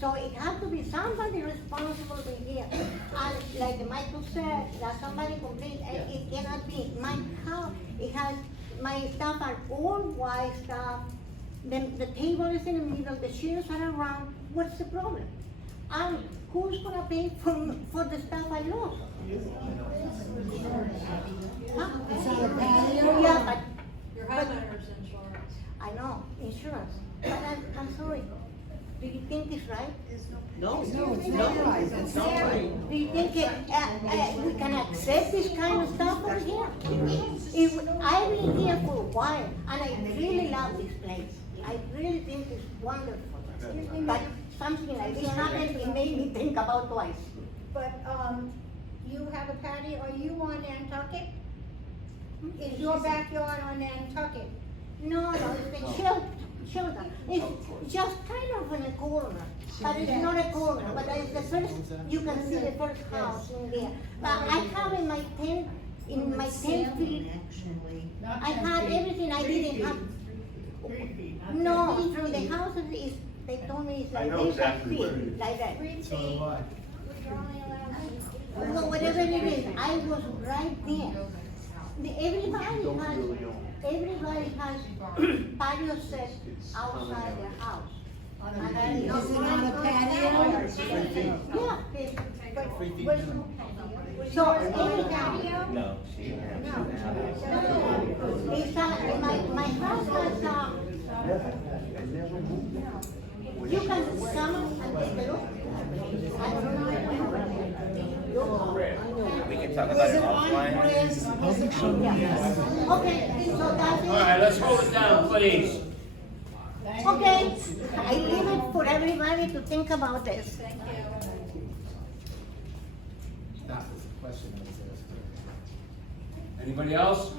So it has to be somebody responsible in here. And like Michael said, that somebody complained, it cannot be. My house, it has, my stuff are all white stuff. The table is in the middle, the chairs are around. What's the problem? And who's gonna pay for the stuff I lost? Huh? It's on a patio? Yeah, but Your homeowner's insurance. I know, insurance. But I'm sorry. Do you think it's right? No, it's not right, it's not right. Do you think we can accept this kind of stuff over here? I've been here for a while, and I really love this place. I really think it's wonderful. But something like this happened, it made me think about twice. But, you have a patio, are you on Nantucket? Is your backyard on Nantucket? No, it's the shelter. It's just kind of in a corner, but it's not a corner, but it's the first, you can see the first house in there. But I have in my tent feet, I had everything, I didn't have. No, through the house is, they told me it's I like know this, exactly where it is. like that. 3 feet. You're only allowed. So whatever it is, I was right there. Everybody has patio sets outside their house. Is it on a patio? Yeah, Where's your patio? so anyhow, No. it's, my house has, you can come and take a look. I don't know. We can talk about Is it it on offline. Chris? Okay, so that's it. All right, let's hold it down, please. Okay, I leave it for everybody to think about this. Thank you. That was the question I was asking. Anybody else?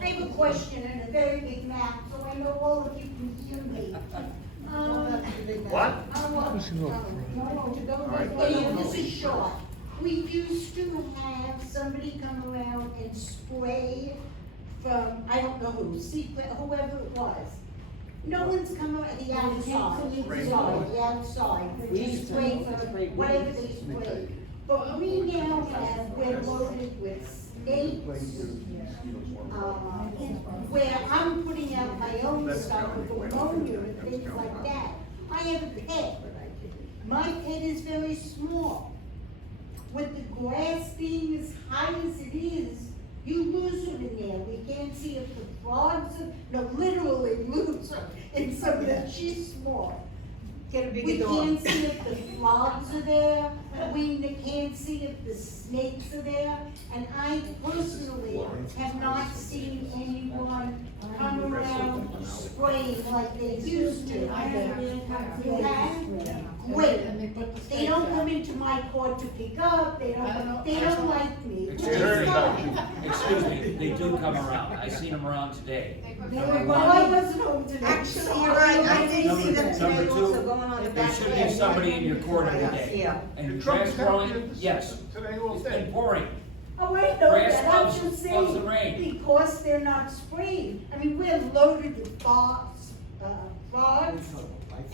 I have a question and a very big map, so I know all of you can hear me. What? Anyhow, this is short. We used to have somebody come around and spray from, I don't know who, secret, whoever it was. No one's come around the outside, the outside, they just spray for whatever they spray. But we now have, we're loaded with snakes, where I'm putting out my own stuff with ammonia and things like that. I have a pet. My pet is very small. With the grass being as high as it is, you lose them in there. We can't see if the frogs are, no, literally lose her in some of that. She's small. Get a We bigger dog. can't see if the frogs are there, we can't see if the snakes are there, and I personally have not seen anyone come around spraying like they used to. You have? Wait, they don't come into my court to pick up, they don't like me. which They is heard about fine. you. Excuse me, they do come around. I seen them around today. Well, I wasn't home today. Actually, you're right, I did see them Number today two, also going on the There back. should be somebody in your court every day. Yeah. And grass growing, yes, Today all it's day. been pouring. Oh, I know Grass that, I'm loves- just loves the saying, rain. because they're not sprayed. I mean, we're loaded with frogs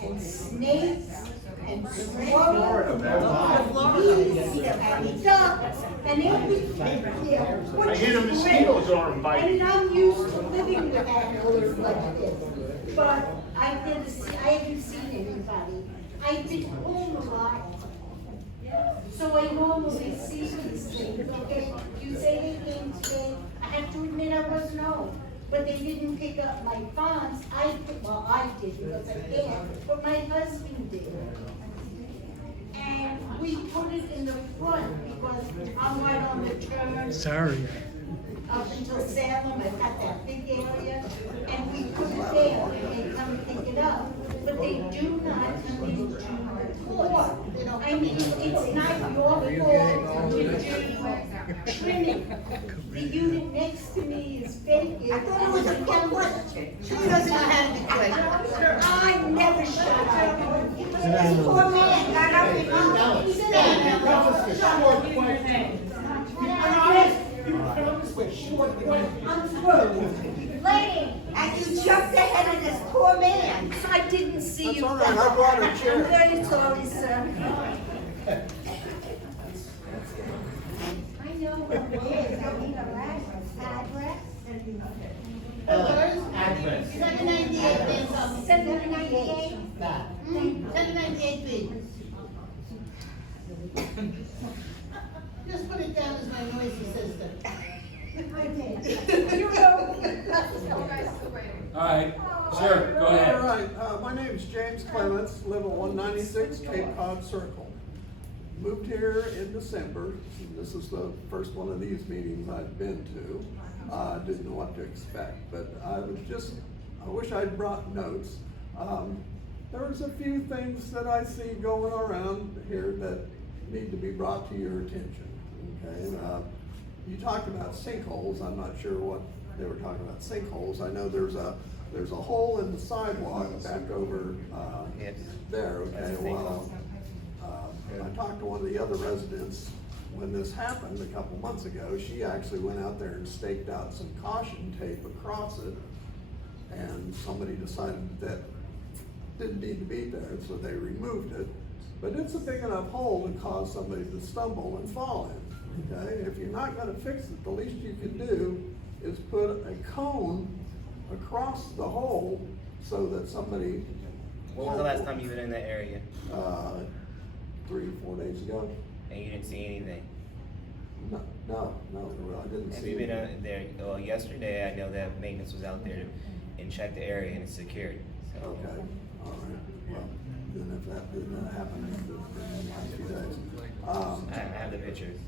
and snakes and squirrels, bees and ducks and everything. Yeah, I which hear the is mosquitoes great. are biting. And I'm used to living with animals like this, but I haven't seen anybody. I've been home a lot. So I normally see these things, okay? You say they came today, I have to admit I wasn't home, but they didn't pick up my phones. I did because I can't, but my husband did. And we put it in the front because I'm right on the turn. Sorry. Up until Salem, I've got that big area, and we put it there, and they come and pick it up. But they do not come into the court. I mean, it's not your fault to do trimming. The unit next to me is vacant. I thought it was a quick question. She doesn't have the question. I never shut up. This poor man got up and he said, I'm through. Lenny, And you jumped ahead of this poor man. I didn't see That's you. all right, I brought a chair. I'm very sorry, sir. I know what it is, I need a license, address. Address. 798 Benson. 798. 798 B. Just put it down as my noisy sister. All right, sir, go All ahead. right, my name's James Clements, live at 196 Cape Cod Circle. Moved here in December, and this is the first one of these meetings I've been to. Didn't know what to expect, but I wish I'd brought notes. There's a few things that I see going around here that need to be brought to your attention, okay? You talked about sinkholes, I'm not sure what they were talking about sinkholes. I know there's a hole in the sidewalk back over, there, okay? Well, I talked to one of the other residents when this happened a couple months ago. She actually went out there and staked out some caution tape across it, and somebody decided that didn't need to be there, so they removed it. But it's a big enough hole to cause somebody to stumble and fall in, okay? If you're not gonna fix it, the least you can do is put a cone across the hole so that somebody. When was the last time you were in that area 3 or 4 days ago. and you didn't see anything? No, I didn't see. Have you been there? Well, yesterday I know that maintenance was out there and checked the area and it's secured. So Okay, all right, well, then if that didn't happen, in the last few days. I have the pictures.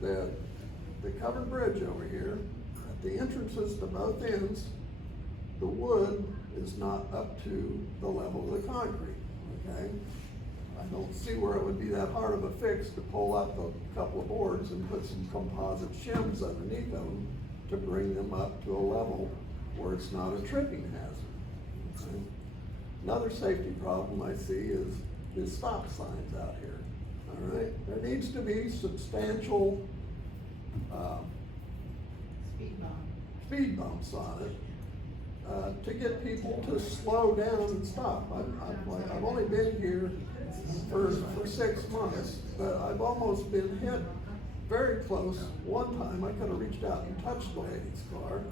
The covered bridge over here, at the entrances to both ends, the wood is not up to the level of the concrete, okay? I don't see where it would be that hard of a fix to pull up a couple of boards and put some composite shims underneath them to bring them up to a level where it's not a tripping hazard, okay? Another safety problem I see is stop signs out here, all right? There needs to be substantial, speed bumps on it, to get people to slow down and stop. I've only been here for 6 months, but I've almost been hit very close. One time, I could have reached out and touched the lady's car,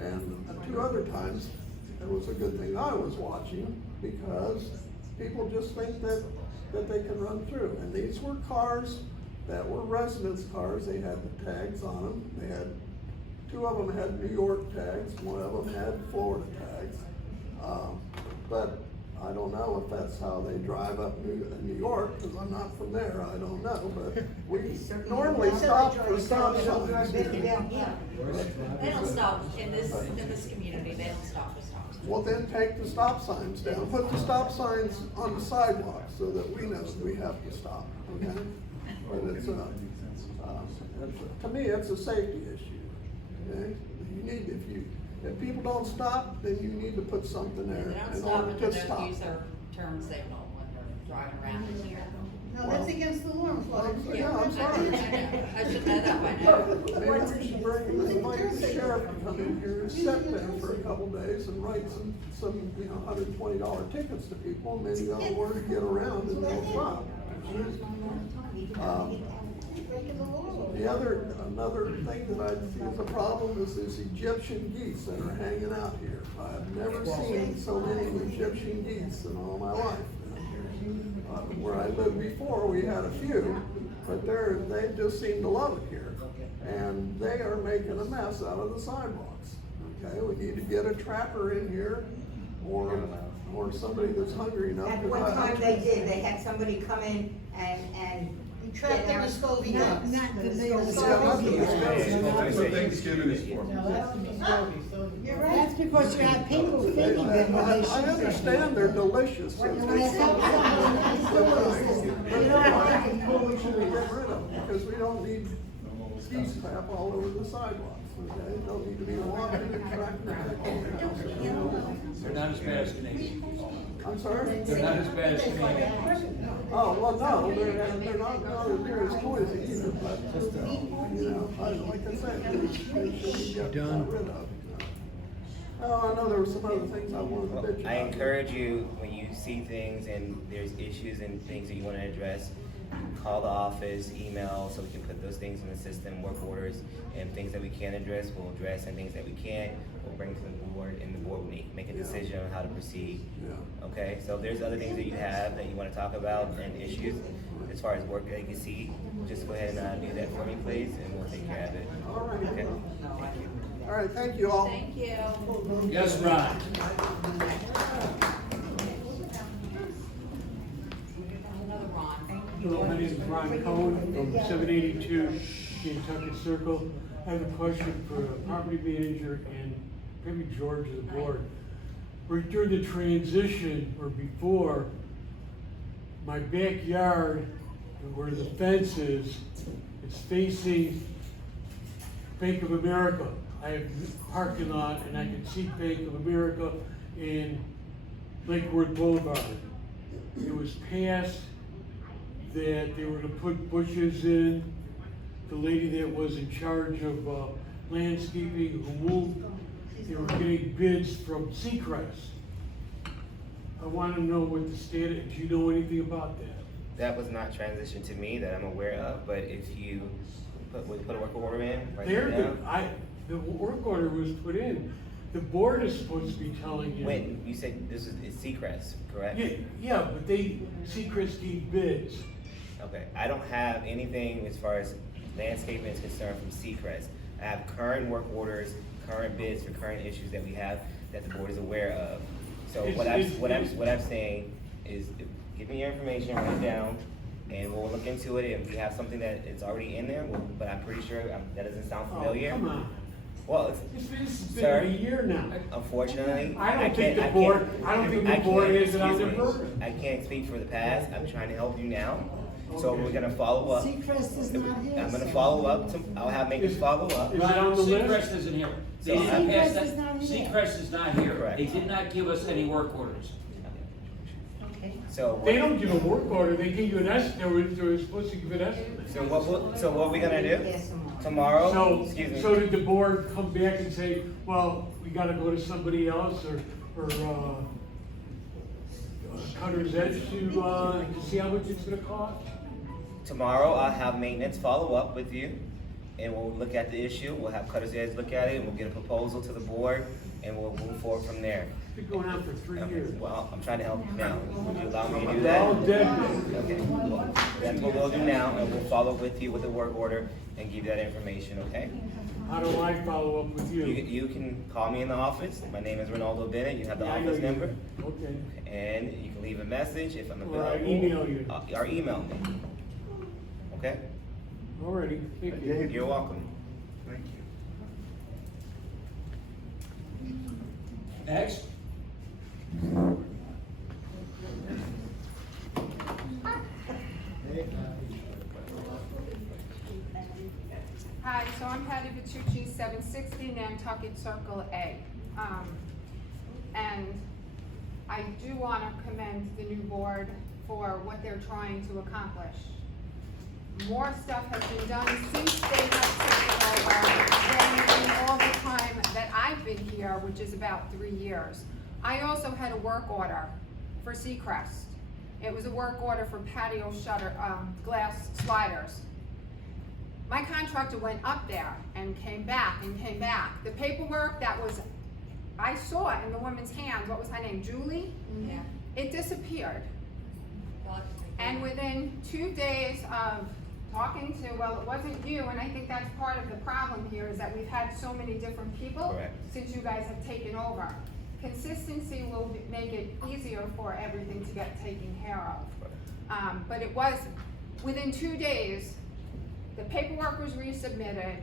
and 2 other times, it was a good thing I was watching, because people just think that they can run through. And these were cars that were residents' cars. They had the tags on them. They had 2 of them had New York tags, 1 of them had Florida tags. But I don't know if that's how they drive up New York, because I'm not from there, I don't know, but we normally stop for stop signs. They don't stop in this community, they don't stop for stops. Well, then take the stop signs down, put the stop signs on the sidewalk so that we know we have to stop, okay? But it's, to me, it's a safety issue, okay? You need, if people don't stop, then you need to put something there They don't in stop order and to they stop. don't use their turn signal when they're driving around in here. No, that's against the law, Florida. Yeah, I'm sorry. I know. I should know that by now. Maybe we should invite the sheriff to come in here and sit there for a couple days and write some $120 tickets to people, and maybe they'll know where to get around and they'll stop. Another thing that I see as a problem is these Egyptian geese that are hanging out here. I've never seen so many Egyptian geese in all my life. Where I lived before, we had a few, but they just seem to love it here. And they are making a mess out of the sidewalks. Okay, we need to get a trapper in here, or somebody that's hungry enough. At one time they did, they had somebody come in and. Trapped in the Scovy Not house. the mail. Yeah, that's what Thanksgiving is for. You're right. That's because you have people feeding them when they I shoot them. understand they're delicious. When they stop But you know, I think we should get rid of them, because we don't need geese crap all over the sidewalks, okay? Don't need to be walking and tracking. They're not as bad as Canadians. I'm sorry? They're not as bad as Canadians. Oh, well, no, they're not near as noisy either, but, like I said, they should be got rid of. Oh, I know there were some other things I wanted to Well, bitch about. I encourage you, when you see things and there's issues and things that you wanna address, call the office, email, so we can put those things in the system, work orders, and things that we can address, we'll address, and things that we can't, we'll bring to the board, and the board will make a decision on how to proceed. Yeah. Okay, so if there's other things that you have that you wanna talk about and issues, as far as work that you can see, just go ahead and do that for me, please, and we'll take care of it. All right. Okay, thank you. All right, thank you all. Thank you. Yes, Ron. Another Ron. Hello, my name is Ron Cohen from 782 Nantucket Circle. I have a question for the property manager and maybe George of the board. Right during the transition or before, my backyard, where the fence is, it's facing Bank of America. I have a parking lot and I can see Bank of America in Lakewood Boulevard. It was passed that they were gonna put bushes in. The lady that was in charge of landscaping who moved, they were getting bids from Seacrest. I wanna know what the status, do you know anything about that? That was not transitioned to me that I'm aware of, but if you put a work order in right now. The work order was put in. The board is supposed to be telling you. When, you said this is, it's Seacrest, correct? Yeah, but Seacrest gave bids. Okay, I don't have anything as far as landscaping is concerned from Seacrest. I have current work orders, current bids for current issues that we have that the board is aware of. So what I'm saying is, give me your information, write it down, and we'll look into it. If we have something that is already in there, but I'm pretty sure that doesn't sound familiar. Oh, come on. Well, This has Sir? been a year now. unfortunately, I don't think can't- the I board- can't- I don't think I the board can't- has it on their excuse me. program. I can't speak for the past. I'm trying to help you now. So we're gonna follow up. Seacrest is not here. I'm gonna follow up. I'll have maintenance follow up. Is it on the list? Seacrest isn't here. They So did I'm- not pass Seacrest that. is not here. Seacrest is not here. Correct. They did not give us any work orders. So They don't give a work order, they give you an estimate, they were supposed to give an estimate. so what are we gonna do? Tomorrow? So, Excuse me. so did the board come back and say, well, we gotta go to somebody else, or Cutter's Edge to see how much it's gonna cost? Tomorrow, I'll have maintenance follow up with you, and we'll look at the issue. We'll have Cutter's Edge look at it, and we'll get a proposal to the board, and we'll move forward from there. It's been going on for 3 years. Well, I'm trying to help you now. Would you allow me to do They're that? all dead now. Okay, well, that's what we'll do now, and we'll follow up with you with the work order and give you that information, okay? How do I follow up with you? You can call me in the office. My name is Ronaldo Bennett. You have the Yeah, I know office you. number, Okay. and you can leave a message if I'm Or I available. email you. Or email me. Okay? Alrighty, thank you. You're welcome. Thank you. Next. Hi, so I'm Patty Vitucci, 760 Nantucket Circle A. And I do want to commend the new board for what they're trying to accomplish. More stuff has been done since they have taken over than in all the time that I've been here, which is about 3 years. I also had a work order for Seacrest. It was a work order for patio shutter, glass sliders. My contractor went up there and came back and came back. The paperwork that was, I saw it in the woman's hands, what was her name, Julie? Yeah. It disappeared. And within 2 days of talking to, well, it wasn't you, and I think that's part of the problem here, is that we've had so many different people Correct. since you guys have taken over. Consistency will make it easier for everything to get taken care of. But it was, within 2 days, the paperwork was resubmitted,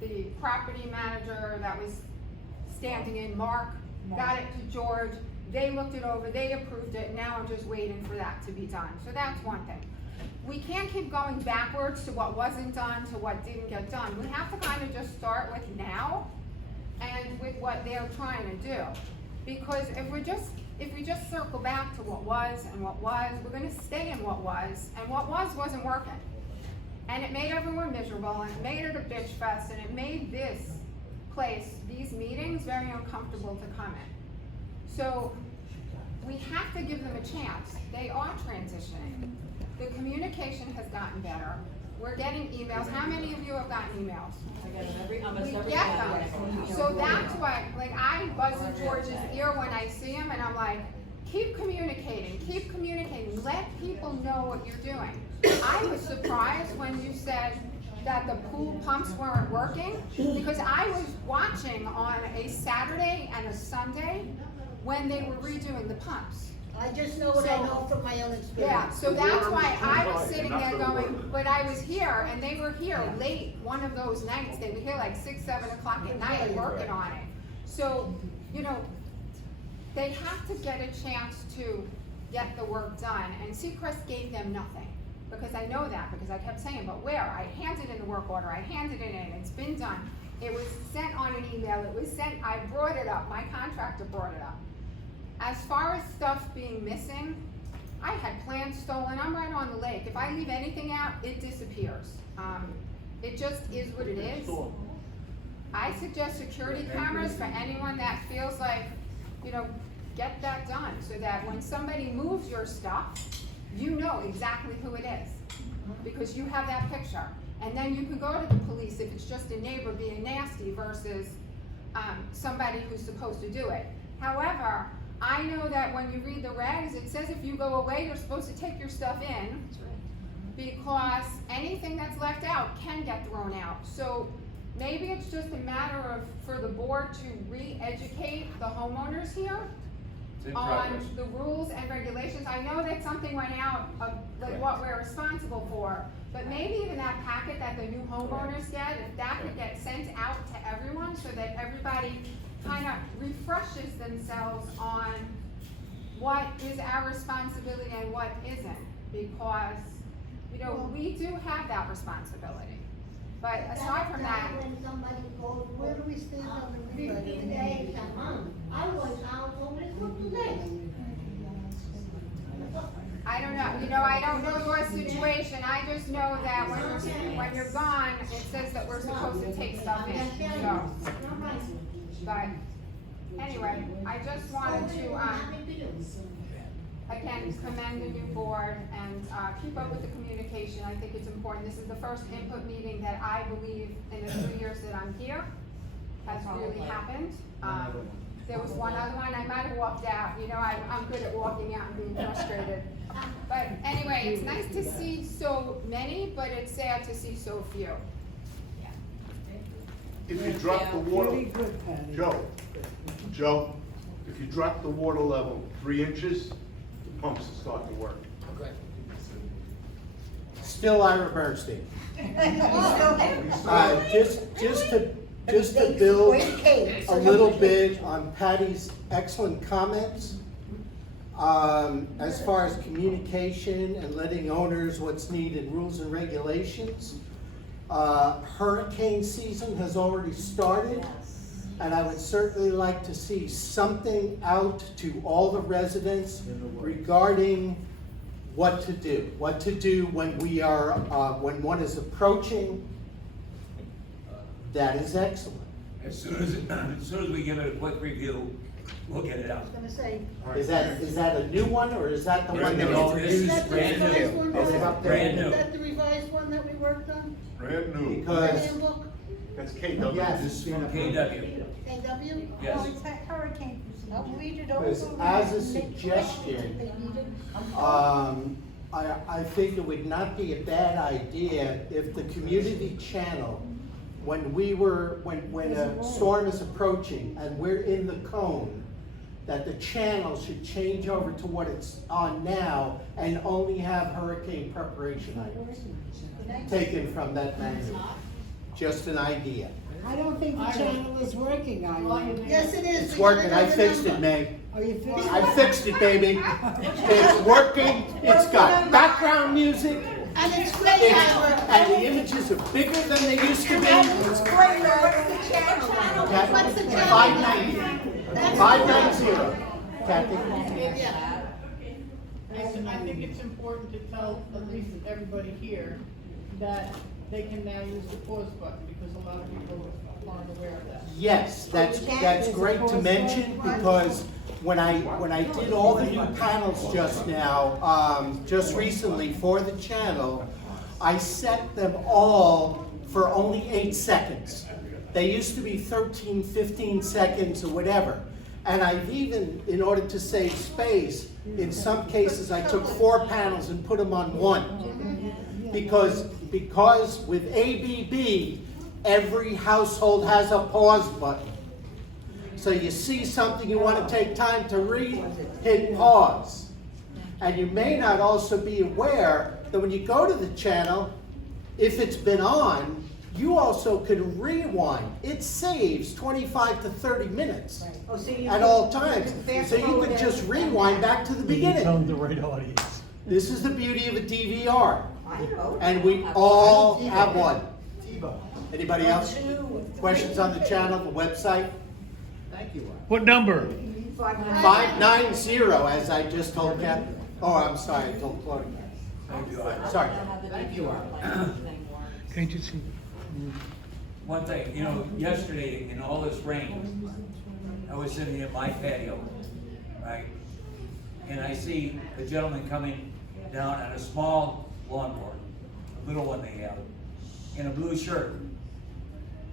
the property manager that was standing in, Mark, got it to George, they looked it over, they approved it, now I'm just waiting for that to be done. So that's one thing. We can't keep going backwards to what wasn't done, to what didn't get done. We have to kind of just start with now and with what they're trying to do. Because if we just circle back to what was and what was, we're gonna stay in what was, and what was wasn't working. And it made everyone miserable, and it made it a bitch fest, and it made this place these meetings very uncomfortable to come in. So we have to give them a chance. They are transitioning. The communication has gotten better. We're getting emails. How many of you have gotten emails? I get it almost We every get Friday. them. So that's why, like, I buzz in George's ear when I see him, and I'm like, keep communicating, let people know what you're doing. I was surprised when you said that the pool pumps weren't working, because I was watching on a Saturday and a Sunday when they were redoing the pumps. I just know what I know from my own experience. Yeah, so that's why I was sitting there going, but I was here, and they were here late one of those nights, they were here like 6, 7 o'clock at night working on it. So, you know, they have to get a chance to get the work done, and Seacrest gave them nothing. Because I know that, because I kept saying, but where? I handed in the work order, I handed it in, it's been done. It was sent on an email, it was sent, I brought it up, my contractor brought it up. As far as stuff being missing, I had plans stolen, I'm right on the lake. If I leave anything out, it disappears. It just is what it is. I suggest security cameras for anyone that feels like, you know, get that done, so that when somebody moves your stuff, you know exactly who it is, because you have that picture. And then you can go to the police if it's just a neighbor being nasty versus somebody who's supposed to do it. However, I know that when you read the regs, it says if you go away, you're supposed to take your stuff in, because anything that's left out can get thrown out. So maybe it's just a matter of, for the board to re-educate the homeowners here on the rules and regulations. I know that something went out of like what we're responsible for, but maybe even that packet that the new homeowners get, if that could get sent out to everyone so that everybody kind of refreshes themselves on what is our responsibility and what isn't, because, you know, we do have that responsibility. But aside from that, When somebody goes, Where do we stand on the 15 days a month, I was out only for 2 days. I don't know, you know, I don't know your situation, I just know that when you're gone, it says that we're supposed to take stuff in, so. But, anyway, I just wanted to, again, commend the new board and, keep up with the communication. I think it's important. This is the first input meeting that I believe in the 2 years that I'm here has really happened. There was one other one, I might have walked out, you know, I'm good at walking out and being frustrated. But anyway, it's nice to see so many, but it's sad to see so few. If you drop the water, Joe, if you drop the water level 3 inches, the pumps will start to work. Still Ira Bernstein. Just to build a little bit on Patty's excellent comments. As far as communication and letting owners what's needed, rules and regulations. Hurricane season has already started. And I would certainly like to see something out to all the residents regarding what to do when we are, when one is approaching. That is excellent. As soon as we give it a quick review, we'll get it out. I was gonna say, Is that a new one, or is that the one that Brand all new. used? is that the brand new. revised one? Is it up there? Brand new. Is that the revised one that we worked on? Brand new. The Because, handbook, That's KW. yes, This is from KW. KW? Yes. Oh, it's that hurricane. I'll read it Because over. as a and make suggestion, corrections if they need it. I think it would not be a bad idea if the community channel, when a storm is approaching and we're in the cone, that the channel should change over to what it's on now and only have hurricane preparation items taken from that manual. Just an idea. I don't think the channel is working, Eileen. Yes, it is. It's We got working, I another fixed it, number. Meg. Are you fixing I fixed it, baby. It's working, it's got background music, And it's great, Ira. and the images are bigger than they used to be. It's great, what's the channel? What's the channel? 590. 590. Kathy? Yeah. Yeah. I think it's important to tell at least everybody here that they can now use the pause button, because a lot of people aren't aware of that. Yes, that's great to mention, because when I did all the new panels just now, just recently for the channel, I set them all for only 8 seconds. They used to be 13, 15 seconds or whatever. And I've even, in order to save space, in some cases I took 4 panels and put them on 1. Because with ABB, every household has a pause button. So you see something you want to take time to read, hit pause. And you may not also be aware that when you go to the channel, if it's been on, you also can rewind. It saves 25 to 30 minutes Oh, so you at can- all times. fast So you forward can just everything. rewind back to the You tell beginning. them the right audience. This is the beauty of a DVR. I know. And we all have one. Anybody else? Questions on the channel, the website? What number? 590, as I just told Ken. Oh, I'm sorry, I told Claudia. Sorry. Can't you see? One thing, you know, yesterday in all this rain, I was sitting in my patio, right? And I see a gentleman coming down on a small lawnmower, a little one they have, in a blue shirt.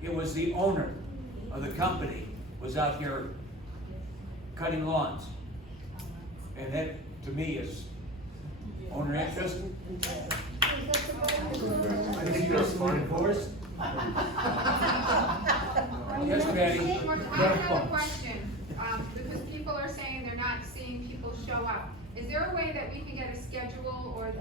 It was the owner of the company was out here cutting lawns. And that, to me, is owner interest. Yes, Patty? I have a question, because people are saying they're not seeing people show up. Is there a way that we can get a schedule or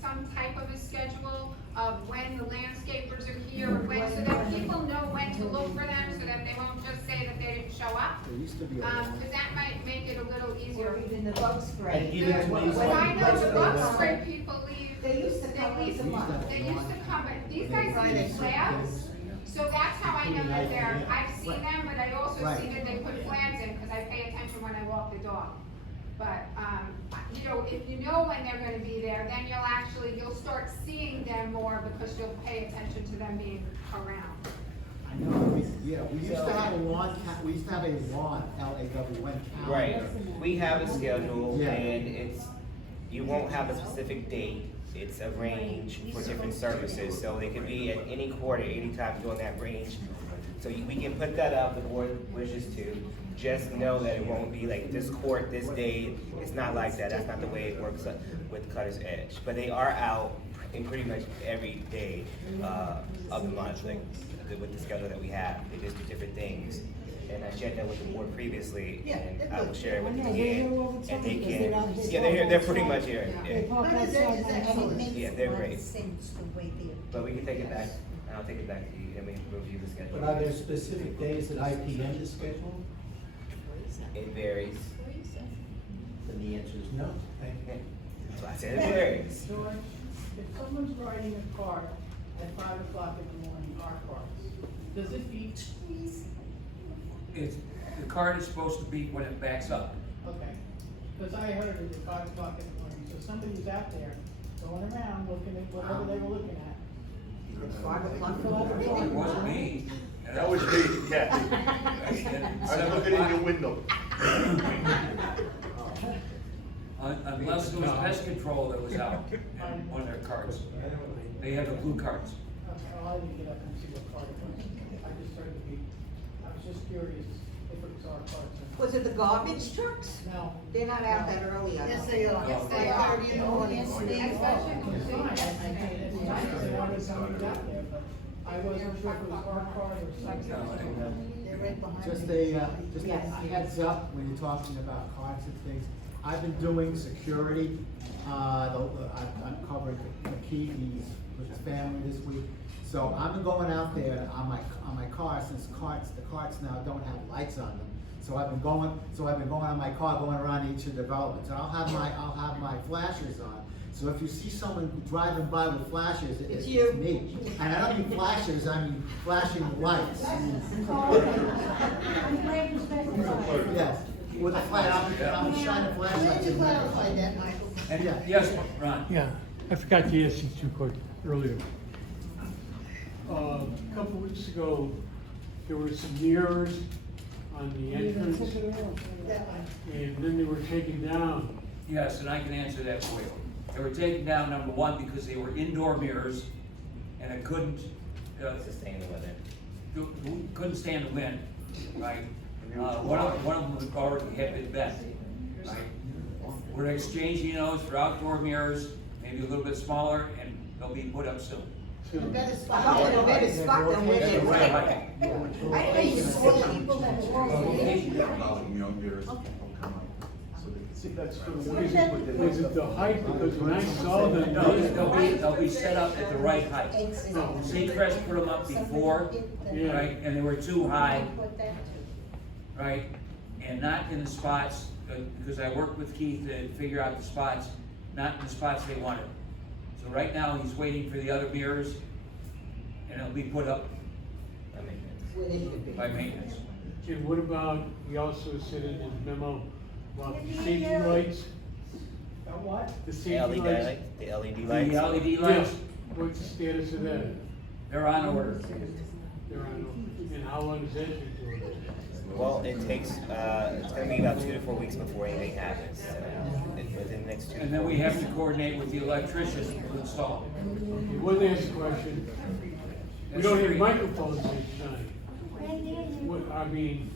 some type of a schedule of when the landscapers are here, or when, so that people know when to look for them, so that they won't just say that they didn't show up? Because that might make it a little easier. Or even the bug spray. And even to me, Well, I know the bug Well, spray people leave. They used to come once a month. They used to come, but these guys leave slabs, so that's how I know that they're, I've seen them, but I also see that they put flags in, because I pay attention when I walk the dog. But, you know, if you know when they're gonna be there, then you'll start seeing them more, because you'll pay attention to them being around. I know, we used to have a lawn, we used to have a lawn, LAW, Right, we have a schedule Yeah. and it's, you won't have a specific date. It's a range for different services, so they could be at any quarter, any time during that range. So we can put that up, the board wishes to. Just know that it won't be like this court, this day. It's not like that. That's not the way it works with Cutter's Edge. But they are out in pretty much every day of the month, like with the schedule that we have. They just do different things. And I shared that with the board previously, and I will share it with them again. And they can, yeah, they're here, they're pretty much here. Yeah. Yeah, they're great. But we can take it back, and I'll take it back to you, and we can review the schedule. But are there specific days that IPM is scheduled? It varies. Then the answer is no. Thank you. So I said it varies. George, if someone's riding a car at 5 o'clock in the morning, our cars, does it beep? It's, the card is supposed to beep when it backs up. Okay, because I heard it at 5 o'clock in the morning, so somebody's out there going around looking at whatever they were looking at. It wasn't me. That was me, Kathy. I was looking in your window. Unless it was pest control that was out in one of their cards. They have the blue cards. Okay, well, I didn't get up and see what car it was. I just heard the beep. I was just curious if it was our cars or not. Was it the garbage trucks? No. They're not out that early, I don't Yes, think. they are. Yes, they are. 5:30 in the morning. Especially, It's nice that I was coming out there, but I wasn't sure if it was our car or something. They're right behind Just me. a heads up when you're talking about cars and things. I've been doing security, I'm covering McKee, with his family this week. So I've been going out there on my car, since the carts now don't have lights on them. So I've been going on my car, going around each of the developments, and I'll have my flashers on. So if you see someone driving by with flashers, it's me. And I don't mean flashers, I mean flashing lights. Yes, with a flash, I'm shining flashlights. Glad you clarified that, Michael. And, Yeah. yes, Ron? Yeah, I forgot to ask you two questions earlier. A couple weeks ago, there were some mirrors on the entrance, and then they were taken down. Yes, and I can answer that for you. They were taken down, number one, because they were indoor mirrors, and it couldn't, Sustain the weather. couldn't stand the wind, right? One of them was already had been bent, right? We're exchanging those for outdoor mirrors, maybe a little bit smaller, and they'll be put up soon. The better spot than where they were. I think it's for people that See, that's for Was it the height? Because when I saw them, No, they'll be set up at the right height. Seacrest put them up before, Yeah. right, and they were too high, right? And not in the spots, because I worked with Keith to figure out the spots, not in the spots they wanted. So right now, he's waiting for the other mirrors, and it'll be put up by maintenance. And what about, he also said in his memo about the safety lights? What? The safety LED lights? lights, the LED The lights. LED lights, Yeah. What's the status of that? they're on order. They're on, and how long does that take to order? Well, it takes, it's gonna be about 2 to 4 weeks before anything happens, within the next 2 to 4 And then we have to weeks. coordinate with the electricians to install. Okay, one last question. We don't have microphones this time. What, I mean,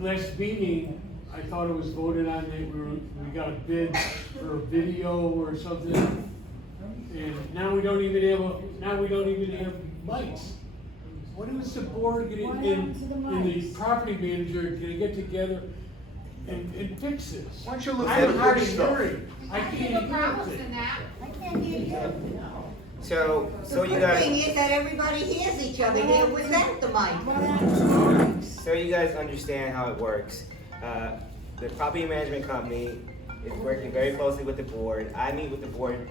last meeting, I thought it was voted on that we got a bid for a video or something. And now we don't even have mics. When is the board and the property manager gonna get together and fix this? Why don't you look for the I'm good hardly stuff? hearing. I can't Bigger hear problems it. than that. I can't hear you. So you The guys. thing is that everybody hears each other here without the mic. So you guys understand how it works. The property management company is working very closely with the board. I meet with the board,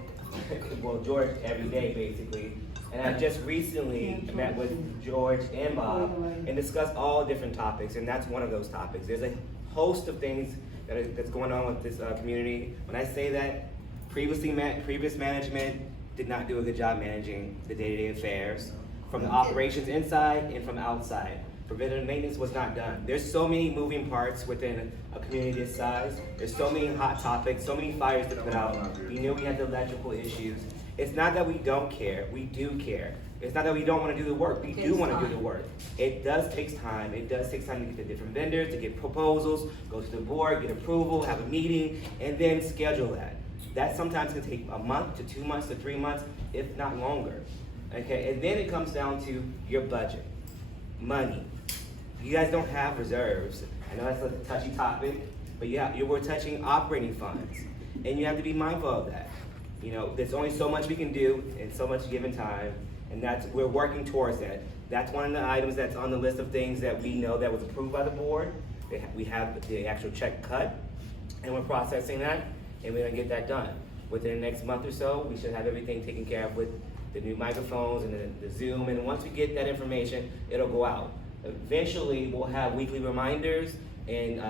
well, George every day basically. And I just recently met with George and Bob and discussed all different topics, and that's one of those topics. There's a host of things that's going on with this community. When I say that, previous management did not do a good job managing the day-to-day affairs from the operations inside and from outside. Preventative maintenance was not done. There's so many moving parts within a community this size. There's so many hot topics, so many fires to put out. We knew we had the electrical issues. It's not that we don't care, we do care. It's not that we don't wanna do the work, we do wanna do the work. It does take time, to get the different vendors, to get proposals, go to the board, get approval, have a meeting, and then schedule that. That sometimes can take a month to 2 months to 3 months, if not longer. Okay, and then it comes down to your budget, money. You guys don't have reserves. I know that's a touchy topic, but we're touching operating funds, and you have to be mindful of that. You know, there's only so much we can do in so much given time, and we're working towards that. That's one of the items that's on the list of things that we know that was approved by the board. We have the actual check cut, and we're processing that, and we're gonna get that done. Within the next month or so, we should have everything taken care of with the new microphones and the Zoom, and once we get that information, it'll go out. Eventually, we'll have weekly reminders and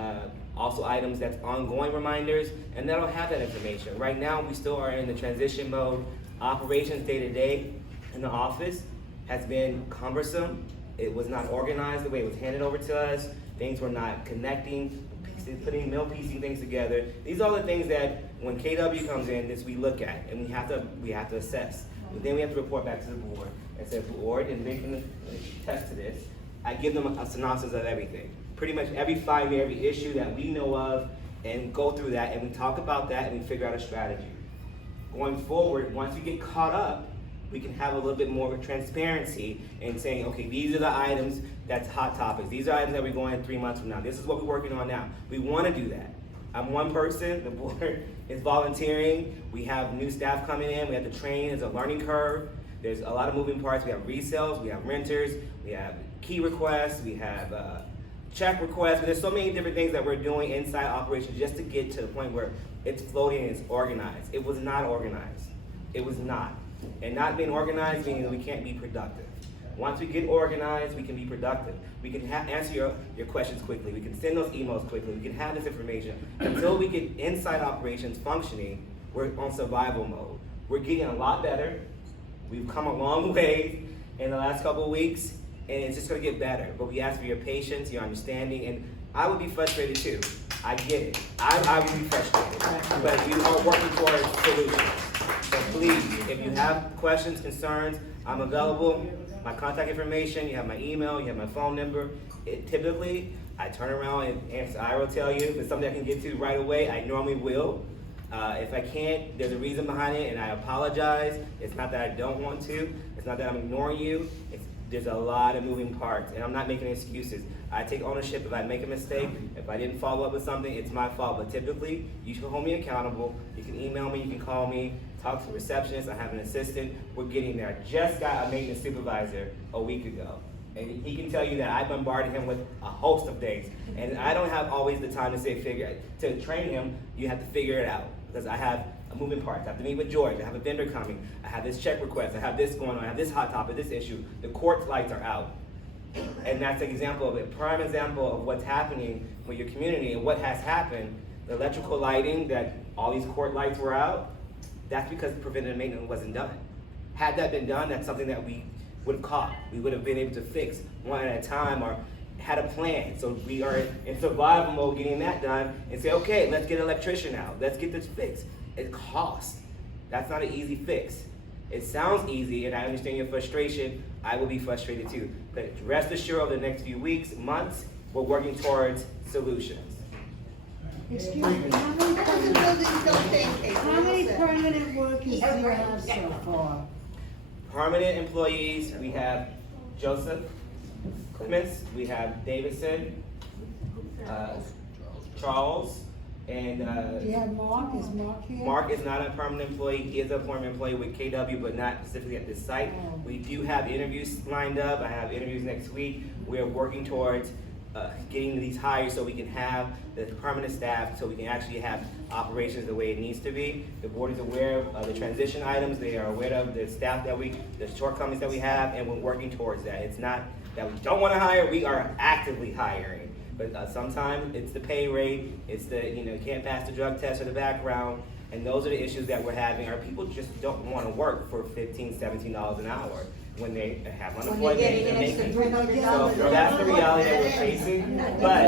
also items that's ongoing reminders, and that'll have that information. Right now, we still are in the transition mode. Operations day to day in the office has been cumbersome. It was not organized the way it was handed over to us. Things were not connecting, piecing things together. These are the things that when KW comes in, we look at and we have to assess. And then we have to report back to the board and say, board, and they can attest to this. I give them a synopsis of everything. Pretty much every fire, every issue that we know of, and go through that, and we talk about that, and we figure out a strategy. Going forward, once we get caught up, we can have a little bit more transparency in saying, okay, these are the items that's hot topics. These are items that we're going in 3 months from now. This is what we're working on now. We want to do that. I'm one person, the board is volunteering. We have new staff coming in, we have to train, it's a learning curve. There's a lot of moving parts. We have resales, we have renters, we have key requests, we have check requests. There's so many different things that we're doing inside operations just to get to the point where it's floating and it's organized. It was not organized. It was not. And not being organized means that we can't be productive. Once we get organized, we can be productive. We can answer your questions quickly. We can send those emails quickly. We can have this information. Until we get inside operations functioning, we're on survival mode. We're getting a lot better. We've come a long way in the last couple of weeks, and it's just gonna get better. But we ask for your patience, your understanding, and I would be frustrated too. I get it. I would be frustrated, but we are working towards solutions. So please, if you have questions, concerns, I'm available. My contact information, you have my email, you have my phone number. Typically, I turn around and answer. I will tell you if it's something I can get to right away, I normally will. If I can't, there's a reason behind it, and I apologize. It's not that I don't want to. It's not that I'm ignoring you. There's a lot of moving parts, and I'm not making excuses. I take ownership if I make a mistake. If I didn't follow up with something, it's my fault. But typically, you should hold me accountable. You can email me, you can call me, talk to the receptionist. I have an assistant. We're getting there. I just got a maintenance supervisor a week ago. And he can tell you that I bombarded him with a host of things. And I don't have always the time to train him, you have to figure it out. Because I have a moving parts. I have to meet with George. I have a vendor coming. I have this check request. I have this going on. I have this hot topic, this issue. The court lights are out. And that's an example of it. Prime example of what's happening with your community and what has happened. The electrical lighting, that all these court lights were out, that's because preventative maintenance wasn't done. Had that been done, that's something that we would have caught. We would have been able to fix one at a time or had a plan. So we are in survival mode getting that done and say, okay, let's get an electrician out. Let's get this fixed. It costs. That's not an easy fix. It sounds easy, and I understand your frustration. I will be frustrated too. But rest assured, over the next few weeks, months, we're working towards solutions. Excuse me, how many permanent workers do you have so far? Permanent employees, we have Joseph Clements, we have Davidson, Charles, and Do you have Mark? Is Mark here? Mark is not a permanent employee. He is a permanent employee with KW, but not specifically at this site. We do have interviews lined up. I have interviews next week. We are working towards getting these hires so we can have the permanent staff, so we can actually have operations the way it needs to be. The board is aware of the transition items. They are aware of the staff the shortcomings that we have, and we're working towards that. It's not that we don't want to hire. We are actively hiring. But sometimes it's the pay rate, it's the, you can't pass the drug test or the background, and those are the issues that we're having. Our people just don't want to work for $15, $17 an hour when they have unemployment. So that's the reality that we're facing. But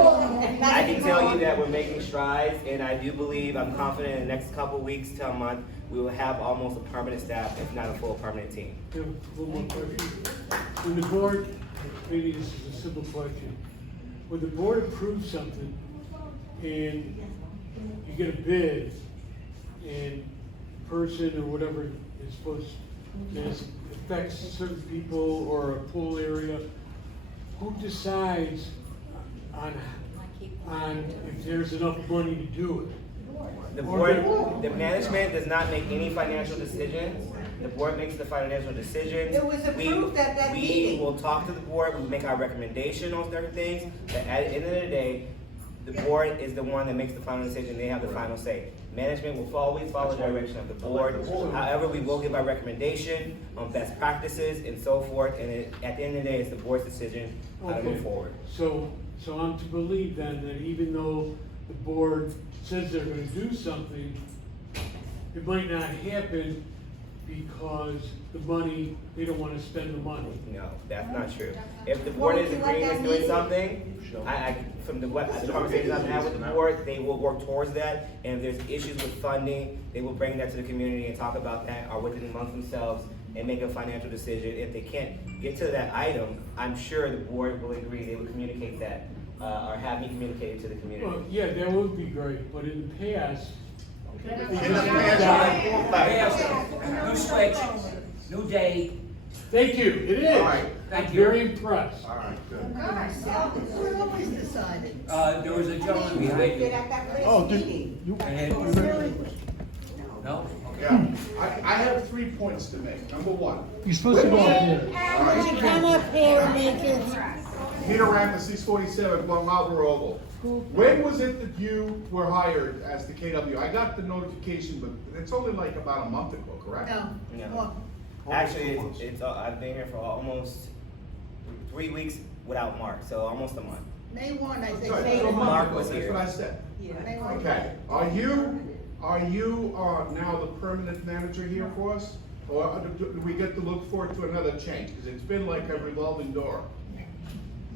I can tell you that we're making strides, and I do believe, I'm confident in the next couple weeks to a month, we will have almost a permanent staff, if not a full permanent team. One more question. When the board, maybe this is a simple question. When the board approves something and you get a bid and person or whatever is supposed, that affects certain people or a pool area, who decides on if there's enough money to do it? The board, the management does not make any financial decisions. The board makes the financial decisions. It was approved at that meeting. We will talk to the board, we make our recommendation on certain things, but at the end of the day, the board is the one that makes the final decision, they have the final say. Management will always follow the direction of the board. However, we will give our recommendation on best practices and so forth, and at the end of the day, it's the board's decision how to move forward. So I'm to believe then that even though the board says they're gonna do something, it might not happen because the money, they don't wanna spend the money. No, that's not true. If the board is agreeing with doing something, from the conversations I've had with the board, they will work towards that. And if there's issues with funding, they will bring that to the community and talk about that, or within amongst themselves, and make a financial decision. If they can't get to that item, I'm sure the board will agree, they will communicate that, or have me communicate it to the community. Well, yeah, that would be great, but in the past, New switch, new day. thank you, it is. All right. Thank I'm you. very impressed. All right, good. We're always deciding. There was a gentleman behind you. And then- No? Yeah, I have 3 points to make. Number one. You're supposed to go up there. Come up here and make it. Peter Ramsey, 647, Long Mountain Oval. When was it that you were hired as the KW? I got the notification, but it's only like about a month ago, correct? No. Actually, I've been here for almost 3 weeks without Mark, so almost a month. May 1, I think. Good, May so a 1. month Mark ago, was that's here. what I said. May 1. Okay, are you now the permanent manager here for us? Or do we get to look forward to another change? Because it's been like a revolving door.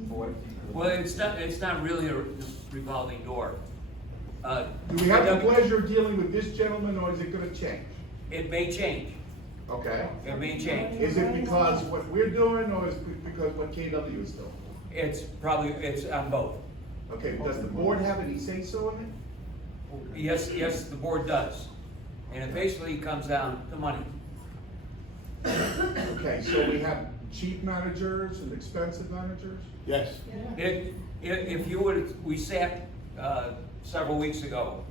Well, it's not really a revolving door. Do we have the pleasure of dealing with this gentleman, or is it gonna change? It may change, Okay. it may change. Is it because what we're doing, or is it because what KW is doing? It's on both. Okay, does the board have any say-so in it? Yes, the board does. And it basically comes down to money. Okay, so we have cheap managers and expensive managers? Yes. If you would, we sat, several weeks ago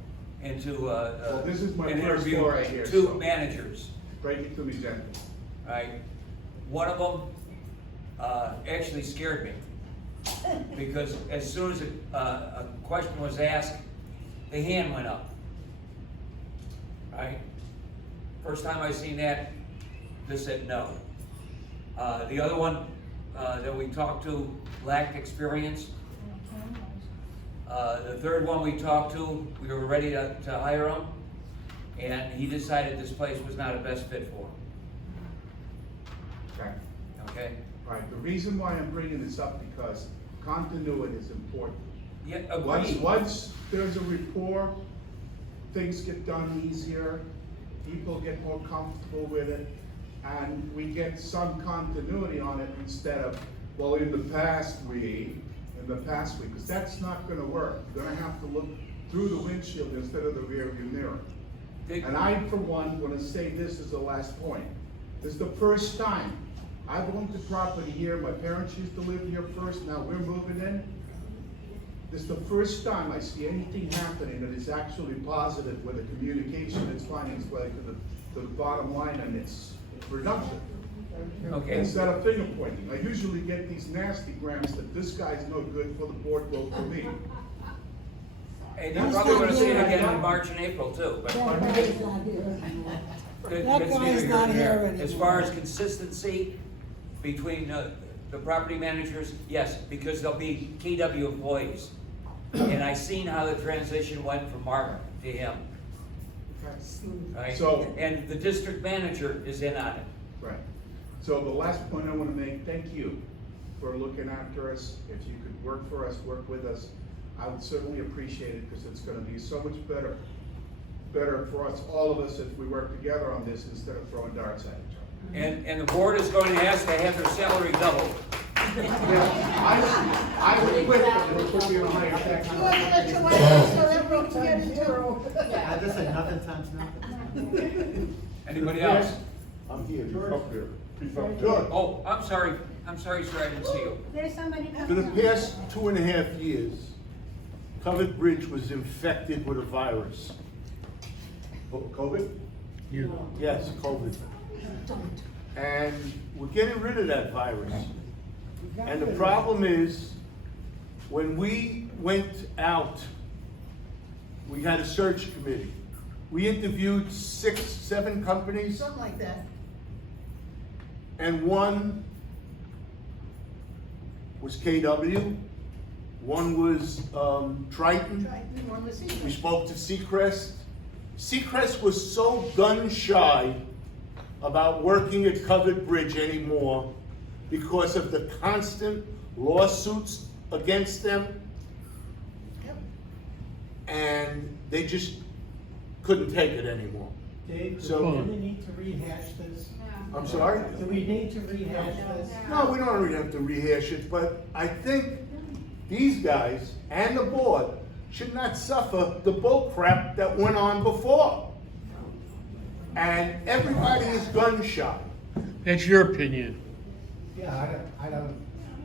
into, Well, this is my an first interview, foray here, two so- managers, Break it to me gently. right? One of them, actually scared me. Because as soon as a question was asked, the hand went up. Right? First time I seen that, they said no. The other one, that we talked to lacked experience. The third one we talked to, we were ready to hire him, and he decided this place was not a best fit for him. Okay. Okay? All right, the reason why I'm bringing this up, because continuity is important. Yeah, Once, agreed. once there's a rapport, things get done easier, people get more comfortable with it, and we get some continuity on it instead of, well, in the past, because that's not gonna work. You're gonna have to look through the windshield instead of the rear view mirror. And I, for one, wanna say this as the last point. This is the first time I've owned the property here, my parents used to live here first, now we're moving in. This is the first time I see anything happening that is actually positive with a communication that's finding its way to the bottom line and its production. Okay. Instead of finger pointing, I usually get these nasty grams that this guy's no good for the board, vote for me. And you're probably gonna see it again in March and April too, but. Good That to see guy's you not here. here anymore. As far as consistency between the property managers, yes, because they'll be KW employees. And I seen how the transition went from Mark to him, right? So- And the district manager is in on it. Right. So the last point I want to make, thank you for looking after us. If you could work for us, work with us, I would certainly appreciate it, because it's going to be so much better for us, all of us, if we work together on this instead of throwing darts at each other. And the board is going to ask to have their salary doubled. Yeah, I would quit, but it would put me on a higher tax. You want to let your wife know so that we can get into. I just said nothing times nothing. Anybody else? I'm here. Up here. George, Oh, I'm sorry, sir, I didn't see you. There's somebody coming. For the past 2.5 years, Covered Bridge was infected with a virus. COVID? Yes, COVID. And we're getting rid of that virus. And the problem is, when we went out, we had a search committee. We interviewed 6, 7 companies, Something like that. and one was KW, one was Triton. One was We here. spoke to Seacrest. Seacrest was so gun shy about working at Covered Bridge anymore because of the constant lawsuits against them. Yep. And they just couldn't take it anymore. Dave, do So- we really need to rehash this? I'm sorry? Do we need to rehash this? No, we don't really have to rehash it, but I think these guys and the board should not suffer the bull crap that went on before. And everybody is gun shy. That's your opinion. Yeah, I don't.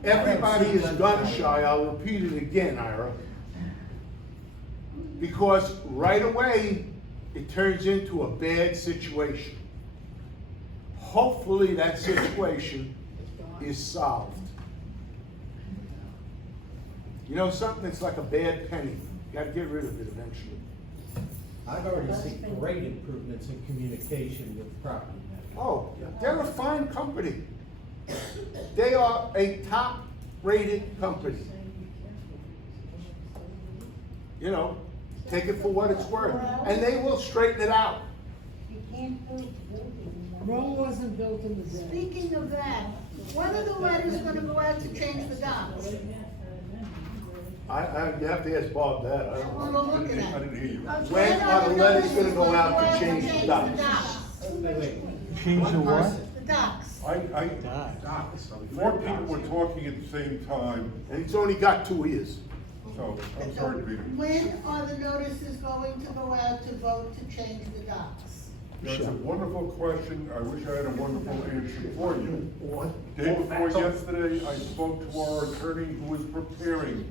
Everybody is gun shy, I'll repeat it again, Ira. Because right away, it turns into a bad situation. Hopefully that situation is solved. You know something, it's like a bad penny, you gotta get rid of it eventually. I've already seen great improvements in communication with property managers. Oh, they're a fine company. They are a top-rated company. You know, take it for what it's worth, and they will straighten it out. You can't build buildings. Rome wasn't built in the day. Speaking of that, When are the letters gonna go out to change the docks? You have to ask Bob that, I That's what we're looking at. didn't hear you. When When are the letters gonna go out to change the docks? Change the what? The docks. Docks. Four people were talking at the same time, And he's only got 2 ears. so I'm sorry to be. When are the notices going to go out to vote to change the docks? That's a wonderful question. I wish I had a wonderful answer for you. Day before yesterday, I spoke to our attorney who is preparing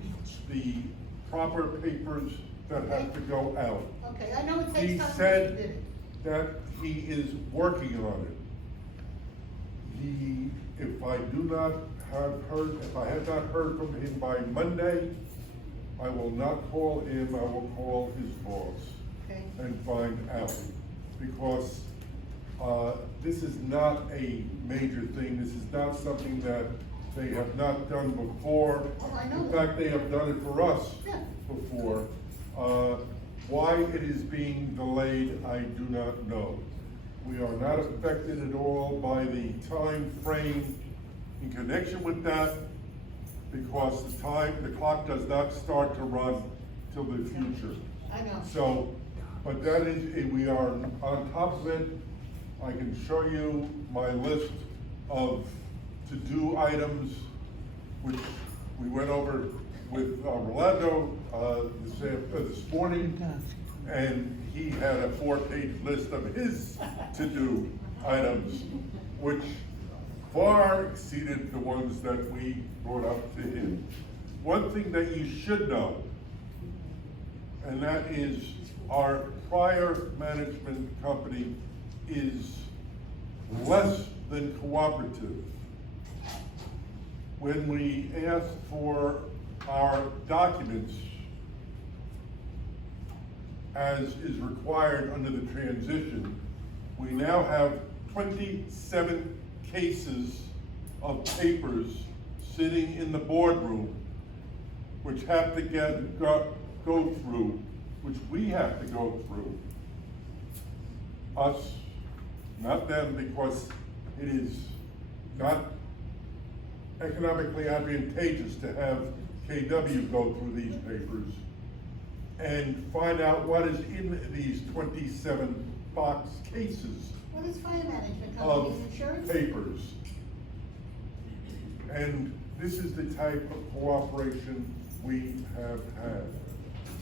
the proper papers that have to go out. Okay, I know it He takes time to do said it. that he is working on it. If I have not heard from him by Monday, I will not call him, I will call his boss Okay. and find out. Because, this is not a major thing, this is not something that they have not done before. Oh, I know In that. fact, they have done it for us Yeah. before. Why it is being delayed, I do not know. We are not affected at all by the time frame in connection with that, because the clock does not start to run till the future. I know. So, but that is, we are on top of it. I can show you my list of to-do items, which we went over with Rolando, this morning. And he had a 4-page list of his to-do items, which far exceeded the ones that we brought up to him. One thing that you should know, and that is our prior management company is less than cooperative. When we asked for our documents, as is required under the transition, we now have 27 cases of papers sitting in the boardroom, which have to go through, which we have to go through. Us, not them, because it is not economically advantageous to have KW go through these papers and find out what is in these 27 box cases What is fire management of company insurance? papers. And this is the type of cooperation we have had.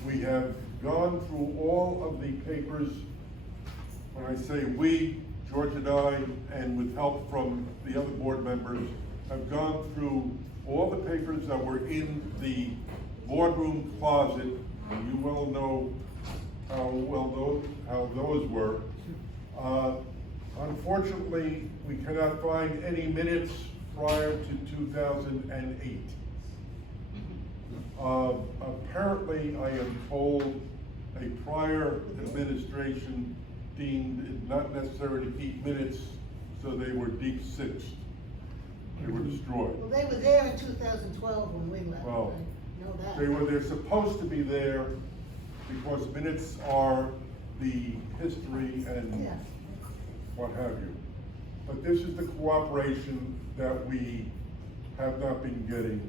We have gone through all of the papers. When I say we, George and I, and with help from the other board members, have gone through all the papers that were in the boardroom closet. And you well know how those were. Unfortunately, we cannot find any minutes prior to 2008. Apparently, I am told a prior administration deemed it not necessary to keep minutes, so they were deep sixed. They were destroyed. Well, they were there in 2012 when we left. Well, I know that. they're supposed to be there because minutes are the history and Yeah. what have you. But this is the cooperation that we have not been getting.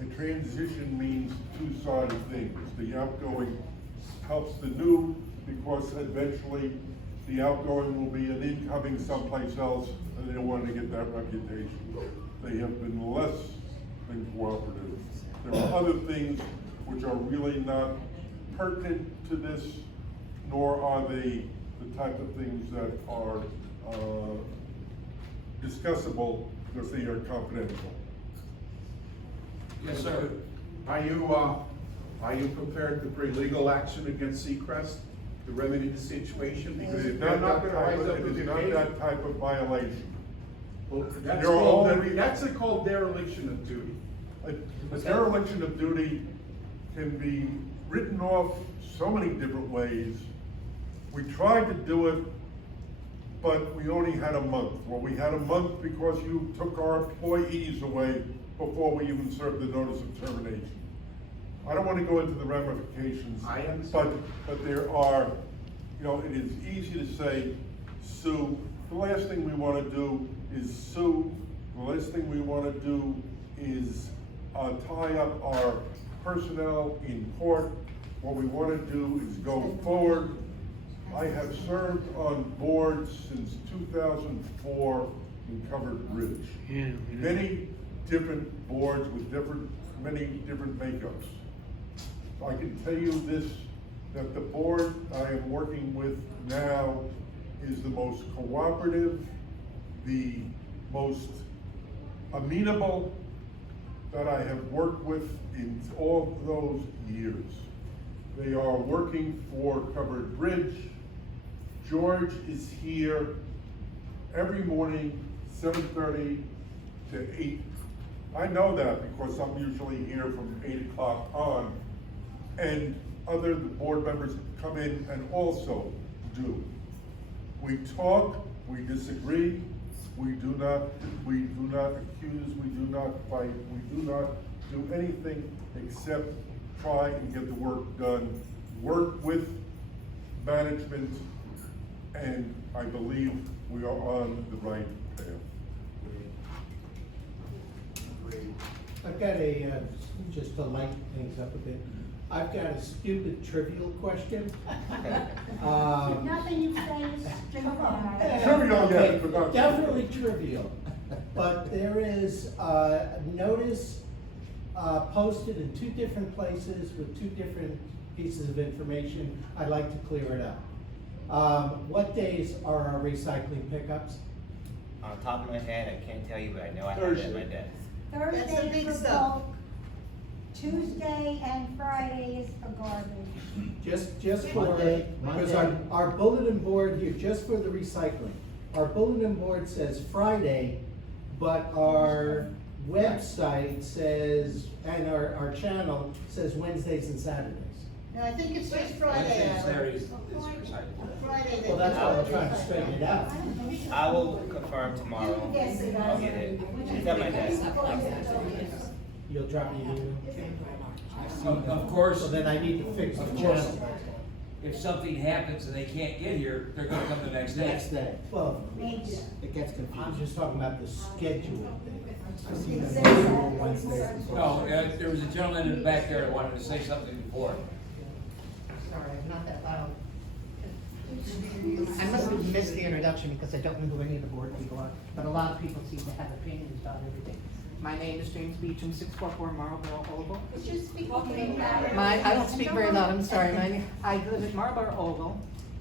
A transition means two-sided things. The outgoing helps the new because eventually the outgoing will be an incoming someplace else and they don't want to get that reputation. They have been less than cooperative. There are other things which are really not pertinent to this, nor are they the type of things that are discussable because they are confidential. Yes, sir. Are you prepared to bring legal action against Seacrest to remedy the situation? Because if they're not gonna rise up It with is the not case, that type of violation. well, You're already- that's called dereliction of duty. A dereliction of duty can be written off so many different ways. We tried to do it, but we only had a month. Well, we had a month because you took our employees away before we even served the notice of termination. I don't want to go into the ramifications. I understand. But there are, it is easy to say, sue. The last thing we want to do is sue The last thing we wanna do is, tie up our personnel in court. What we wanna do is go forward. I have served on boards since 2004 in Covered Bridge. Many different boards with many different makeups. I can tell you this, that the board I am working with now is the most cooperative, the most amenable that I have worked with in all those years. They are working for Covered Bridge. George is here every morning, 7:30 to 8. I know that because I'm usually here from 8 o'clock on, and other board members come in and also do. We talk, we disagree, we do not accuse, we do not fight, we do not do anything except try and get the work done, work with management, and I believe we are on the right path. I've got just to lighten things up a bit, I've got a stupid trivial question. Nothing you say is stupid. Trivial, Okay, yes, but not definitely trivial. But there is a notice posted in 2 different places with 2 different pieces of information. I'd like to clear it up. What days are our recycling pickups? On the top of my head, I can't tell you, but I know I have it at my desk. That's the Thursday big for stuff. bulk, Tuesday and Friday is for garbage. Just for, Monday. because our bulletin board here, just for the recycling, our bulletin board says Friday, but our website says, and our channel says Wednesdays and Saturdays. No, I think it's just Wednesday Friday. and Alan. Saturday is recycling. Friday. Well, that's why I'm trying to straighten it out. I will confirm tomorrow. I'll get it. It's at my desk. You'll drop me an email? Of course. So then I need to fix the Of course. channel. If something happens and they can't get here, they're gonna come the next day. Next day. Well, Maybe. it gets confusing. I'm just talking about the schedule thing. I've seen It it says on that. Wednesday. No, there was a gentleman in the back there that wanted to say something before. Sorry, I'm not that loud. I must have missed the introduction because I don't know who any of the board people are, but a lot of people seem to have opinions about everything. My name is James Beecham, 644 Marlboro Oval. Would you speak louder? I don't speak very loud, I'm sorry. I live at Marlboro Oval,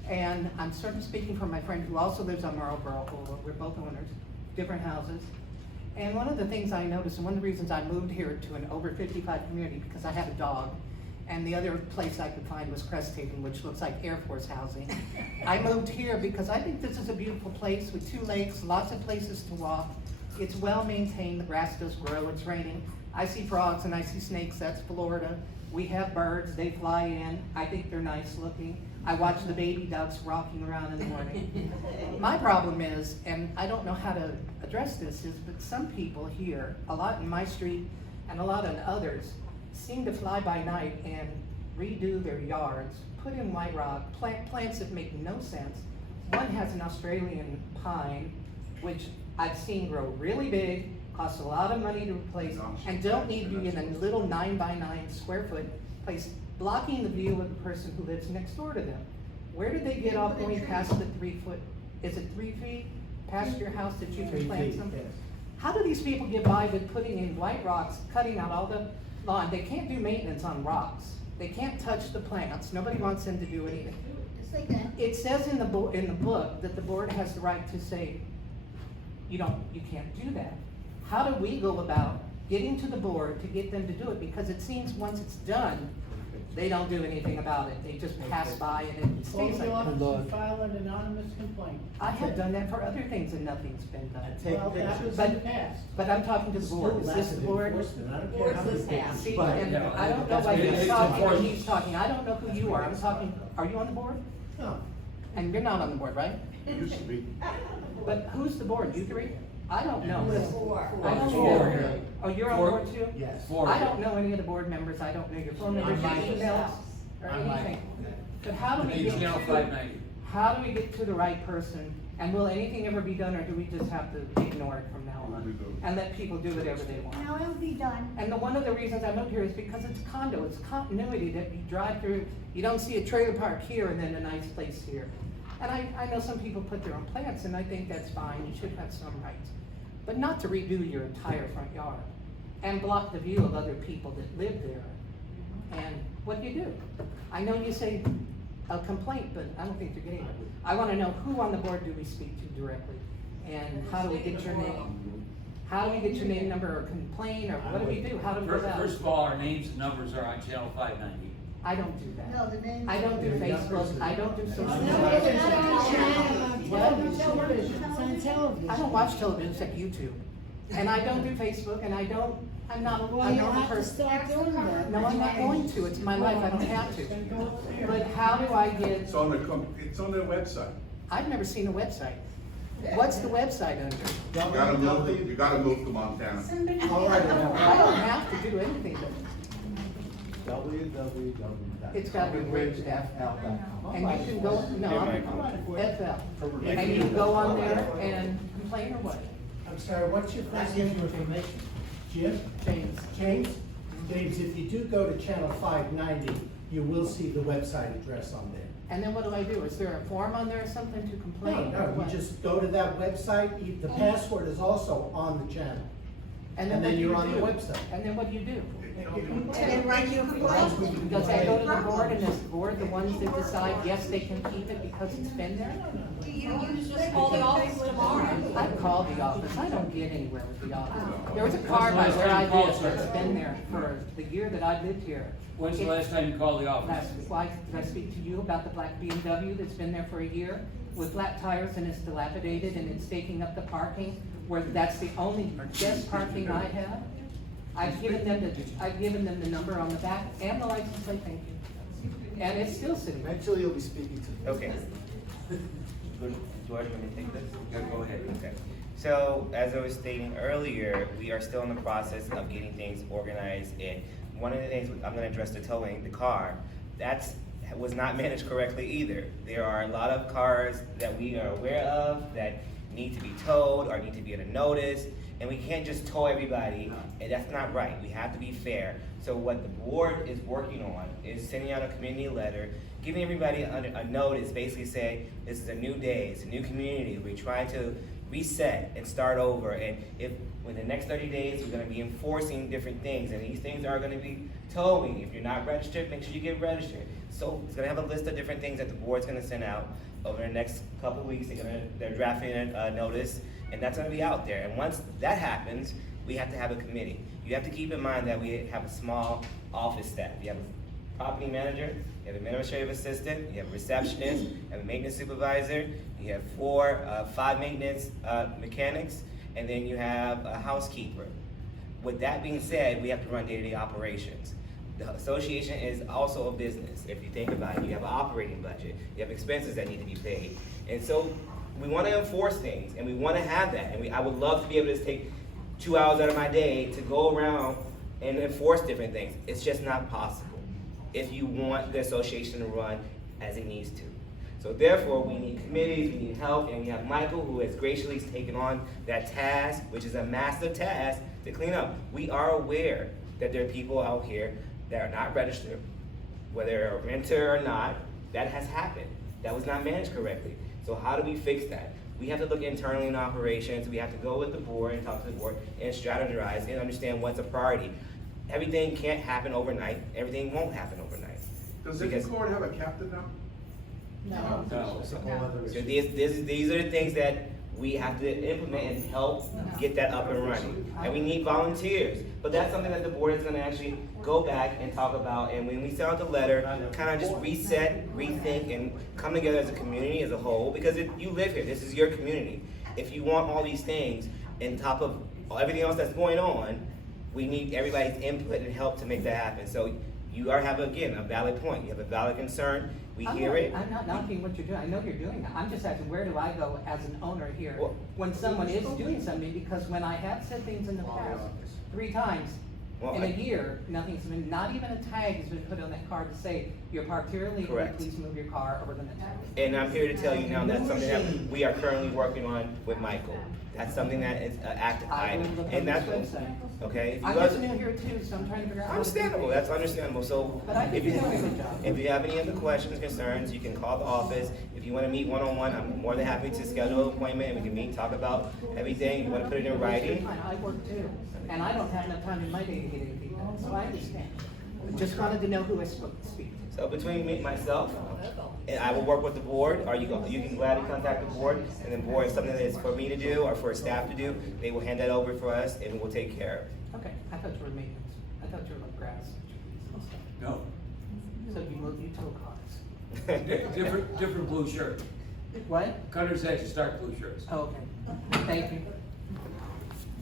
and I'm sort of speaking for my friend who also lives on Marlboro Oval. We're both owners, different houses. And one of the things I noticed, and one of the reasons I moved here to an over 55 community, because I have a dog, and the other place I could find was Crest Haven, which looks like Air Force housing. I moved here because I think this is a beautiful place with 2 lakes, lots of places to walk. It's well maintained, the grass does grow, it's raining. I see frogs and I see snakes, that's Florida. We have birds, they fly in, I think they're nice looking. I watch the baby ducks rocking around in the morning. My problem is, and I don't know how to address this, is but some people here, a lot in my street and a lot in others, seem to fly by night and redo their yards, put in white rock, plant plants that make no sense. One has an Australian pine, which I've seen grow really big, costs a lot of money to replace, and don't need to be in a little 9 by 9 square foot place, blocking the view of the person who lives next door to them. Where did they get off going past the 3 foot, is it 3 feet past your house that you 3 can plant feet, something? yes. How do these people get by with putting in white rocks, cutting out all the lawn? They can't do maintenance on rocks. They can't touch the plants. Nobody wants them to do anything. Yes, they can. It says in the book that the board has the right to say, you can't do that. How do we go about getting to the board to get them to do it? Because it seems once it's done, they don't do anything about it. They just pass by and it Call stays the like office that. and file an anonymous complaint. I have done that for other things and nothing's been done. Take Well, that pictures. was in the past. But I'm talking to the board. Is this the board? I don't care how many pictures. See, But- and Yeah, I don't know that's why good. he's It's talking, or important. he's talking, I don't know who you are, I'm talking, are you on the board? No. And you're not on the board, right? Used to be. But who's the board, you 3? I don't know. I don't Four know. here. Oh, you're on Four. board too? Yes. Four. I don't know any of the board members, I don't know your phone numbers, your I'm Mike. emails, or I'm Mike. anything. But how do we Page get channel to, 590. How do we get to the right person? And will anything ever be done, or do we just have to ignore it from now on? And let people do whatever they want? No, it'll be done. And one of the reasons I moved here is because it's condo, it's continuity that you drive through, you don't see a trailer park here and then a nice place here. And I know some people put their own plants, and I think that's fine, you should have some rights. But not to redo your entire front yard and block the view of other people that live there. And what do you do? I know you say a complaint, but I don't think you're getting it. I wanna know who on the board do we speak to directly? And how do we get your name? How do we get your name, number, or complain, or what do we do? How do we go about it? First of all, our names and numbers are on channel 590. I don't do that. No, the name. I don't do Facebook, I don't do social No, media. it's not on channel. What? It's on television. I don't watch television except YouTube. And I don't do Facebook, and I'm not a Well, you'll normal have to person. start doing that. No, I'm not going to, it's my life, I don't have to. But how do I get, It's on their website. I've never seen a website. What's the website under? You gotta move to Montana. All right, I don't have to do anything, but it's gotta be www.fl.com. and you can go, no, I'm FL. And you can go on there and complain or what? I'm sorry, what's your first name and information? Jim? James. James? James, if you do go to channel 590, you will see the website address on there. And then what do I do? Is there a form on there or something to complain? or No, what? you just go to that website, the password is also on the channel. And what then do you're you on the do? website. And then what do you do? And then write your complaint. Does that go to the board, and is the board the ones that decide, yes, they can keep it because it's been there? You just call the office tomorrow. I've called the office, I don't get anywhere with the office. There was a car by where I live that's been there for the year that I lived here. When's the last time you called the office? Last week. Why, did I speak to you about the black BMW that's been there for a year with flat tires and it's dilapidated and it's taking up the parking, where that's the only guest parking I have? I've given them the number on the back and the license plate, thank you. And it's still sitting there. Eventually, you'll be speaking to them. Okay. George, want me to take this? Yeah, go ahead. Okay. So, as I was stating earlier, we are still in the process of getting things organized, and one of the things, I'm gonna address the towing, the car, was not managed correctly either. There are a lot of cars that we are aware of that need to be towed or need to be in a notice, and we can't just tow everybody, and that's not right. We have to be fair. So what the board is working on is sending out a community letter, giving everybody a notice, basically saying, this is a new day, it's a new community, we're trying to reset and start over, and if within the next 30 days, we're gonna be enforcing different things, and these things are gonna be towing. If you're not registered, make sure you get registered. So it's gonna have a list of different things that the board's gonna send out over the next couple of weeks. They're drafting a notice, and that's gonna be out there. And once that happens, we have to have a committee. You have to keep in mind that we have a small office staff. You have a property manager, you have an administrative assistant, you have a receptionist, you have a maintenance supervisor, you have 5 maintenance mechanics, and then you have a housekeeper. With that being said, we have to run day-to-day operations. The association is also a business. If you think about it, you have an operating budget, you have expenses that need to be paid. And so we want to enforce things, and we want to have that. And I would love to be able to just take 2 hours out of my day to go around and enforce different things. It's just not possible if you want the association to run as it needs to. So therefore, we need committees, we need help, and we have Michael, who has graciously taken on that task, which is a massive task, to clean up. We are aware that there are people out here that are not registered, whether they're a renter or not. That has happened. That was not managed correctly. So how do we fix that? We have to look internally in operations. We have to go with the board and talk to the board and strategize and understand what's a priority. Everything can't happen overnight. Everything won't happen overnight. Does every court have a captain now? No. So these are the things that we have to implement and help get that up and running. And we need volunteers. But that's something that the board is gonna actually go back and talk about. And when we send out the letter, kind of just reset, rethink, and come together as a community as a whole. Because you live here, this is your community. If you want all these things on top of everything else that's going on, we need everybody's input and help to make that happen. So you have, again, a valid point. You have a valid concern. We hear it. I'm not knocking what you're doing, I know you're doing that, I'm just asking, where do I go as an owner here Well- when someone is doing something? Because when I have said things in the past, 3 times Well, in a year, nothing's been, not even a tag has been put on that car to say, You're parked here illegally, Correct. please move your car over the next house. And I'm here to tell you now that's something that we are currently working on with Michael. That's something that is an active I will item, look and on that's, this website. okay? If you I'm guys- just new here too, so I'm trying to figure out. how to do Understandable, things. that's understandable, so But I if think you, you're doing a good job. if you have any other questions, concerns, you can call the office. If you wanna meet one-on-one, I'm more than happy to schedule an appointment, and we can meet, talk about everything, you wanna put it in writing. Fine, I work too, and I don't have enough time in my day to get any feedback, so I understand. Just wanted to know who I spoke to speak to. So between me, myself, and I will work with the board, or you can gladly contact the board, and then board, if something that is for me to do, or for staff to do, they will hand that over for us, and we'll take care of it. Okay, I thought you were maintenance, I thought you were like grass and trees and stuff. No, So you move utility cars. different blue shirt. What? Cutter's Edge, start blue shirts. Oh, okay, thank you.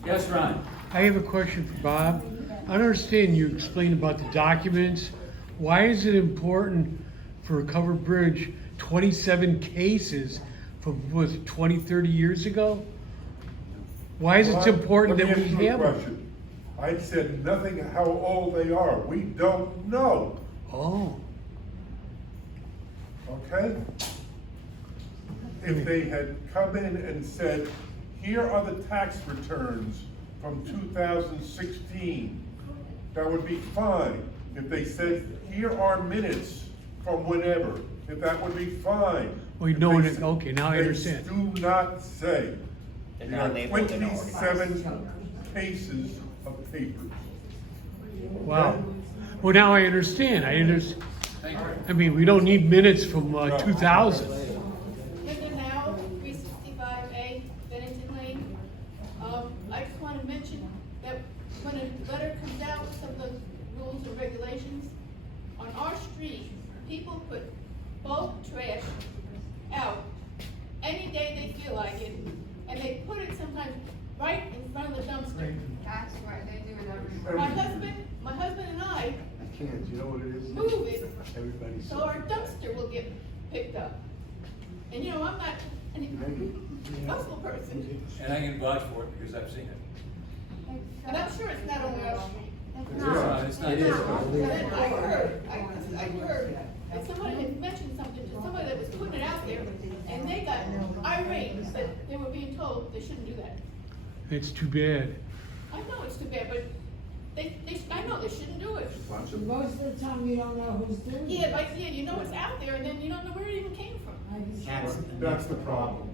Yes, Ron? I have a question for Bob. I understand you explained about the documents. Why is it important for a covered bridge, 27 cases from, was it 20, 30 years ago? Why is it important that we Let me ask you a have them? question. I said nothing how old they are. We don't know, Oh, okay? If they had come in and said, here are the tax returns from 2016, that would be fine. If they said, here are minutes from whenever, if that would be fine. we If know they it, said- okay, now I understand. They do not say. They're There not are labeled, they're not 27 cases of papers. Wow. Well, now I understand. Thank you. I mean, we don't need minutes from 2000. Linda now, 365A Bennington Lane. I just want to mention that when a letter comes out, some of the rules and regulations, on our street, people put bulk trash out any day they feel like it, and they put it sometimes right in front of the dumpster. That's right, they do it every. My husband and I I can't, you know what it is? move it Everybody so our dumpster will get picked up. And you know, I'm not a gospel person, And I can vouch for it because I've seen it. and I'm sure it's not only our street. It's not. But then I heard that somebody had mentioned something to somebody that was putting it out there, and they got irate that they were being told they shouldn't do that. It's too bad. I know it's too bad, but I know they shouldn't do it. Most of the time, you don't know who's doing it. Yeah, but you know it's out there, and then you don't know where it even came from. That's the problem.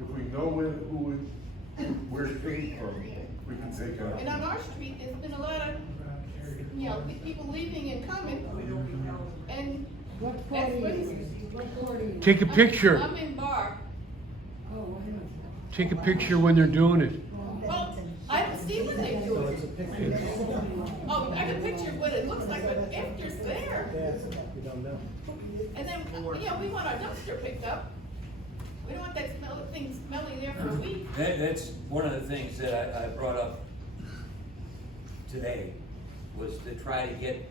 If we know where it came from, we can take it out. And on our street, there's been a lot of, you know, people leaving and coming, and What that's party what. is it? What party is it? Take a picture. I'm in Bar. Oh, I know. Take a picture when they're doing it. Well, I don't see what they do. Oh, I can picture what it looks like, but after it's there. And then, you know, we want our dumpster picked up. We don't want that thing smelling there for a week. That's one of the things that I brought up today, was to try to get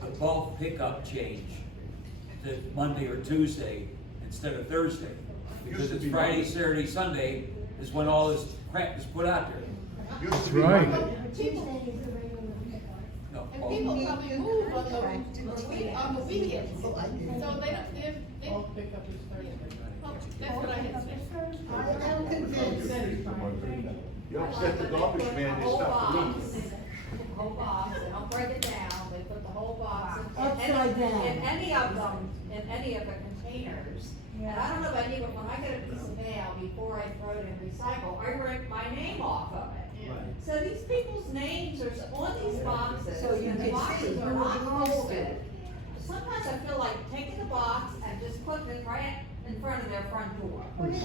the bulk pickup change to Monday or Tuesday instead of Thursday. Because it's Friday, Saturday, Sunday is when all this crap is put out there. That's right. No, And people probably move on the weekends, so they All pick up his Thursday. well, that's what I had said. You upset the garbage man, it's not for me. Whole box, they don't break it down, they put the whole box in. Upside down. In any of them, in any of the containers. And I don't know about you, but when I get a piece of mail, before I throw it in recycle, I rip my name off of it. So these people's names are on these boxes, So you and the can boxes see are who not owns it. folded. Sometimes I feel like taking the box and just putting it right in front of their front door. Because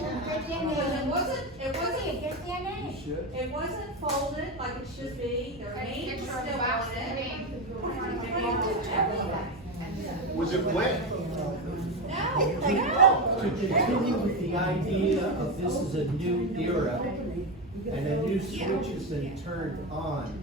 it wasn't folded like it should be, their name was still on it. Was it wet? To continue with the idea of this is a new era and a new switch has been turned on,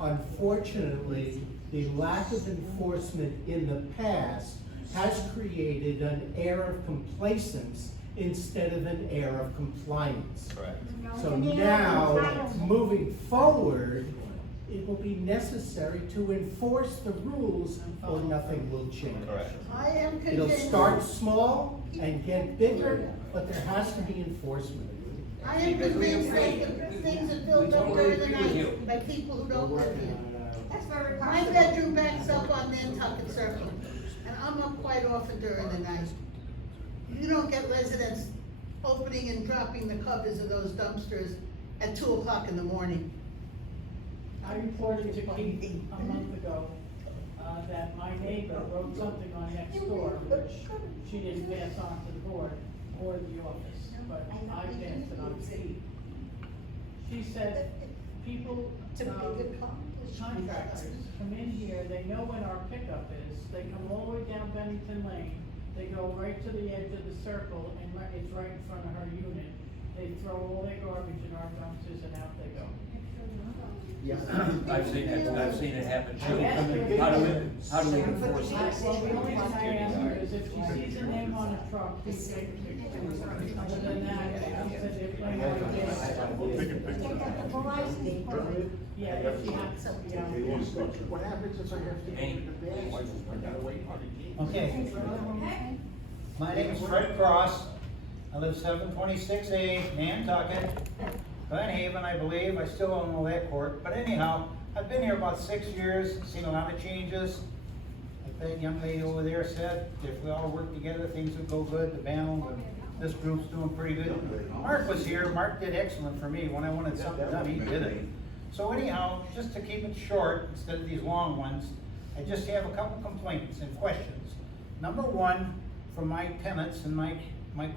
unfortunately, the lack of enforcement in the past has created an air of complacence instead of an air of compliance. Correct. So now, moving forward, it will be necessary to enforce the rules or nothing will change. Correct. I am It'll convinced. start small and get bigger, but there has to be enforcement. I am convinced that the things are built up during the night by people who don't live here. That's very My possible. bedroom backs up on Nantucket Circle, and I'm up quite often during the night. You don't get residents opening and dropping the covers of those dumpsters at 2 o'clock in the morning. I reported to Keith a month ago, that my neighbor wrote something on next door, which she didn't pass on to the board or the office, but I passed it on to Keith. She said, people, contractors come in here, they know when our pickup is, they come all the way down Bennington Lane, they go right to the edge of the circle, and it's right in front of her unit. They throw all their garbage in our dumpsters and out they go. I've seen it happen too. How do we enforce it? Well, the only thing I ask her is if she sees a name on a truck, please take a picture. Other than that, she said they're planning on doing it. Yeah, if she has to, yeah. What happens if I have to Hey. Okay. My name is Fred Cross. I live 726A, Nantucket, Glen Haven, I believe. I still don't know that court. But anyhow, I've been here about 6 years, seen a lot of changes. Like that young lady over there said, if we all work together, things would go good. The band, this group's doing pretty good. Mark was here. Mark did excellent for me. When I wanted something done, he did it. So anyhow, just to keep it short, instead of these long ones, I just have a couple complaints and questions. Number one, from my tenants in my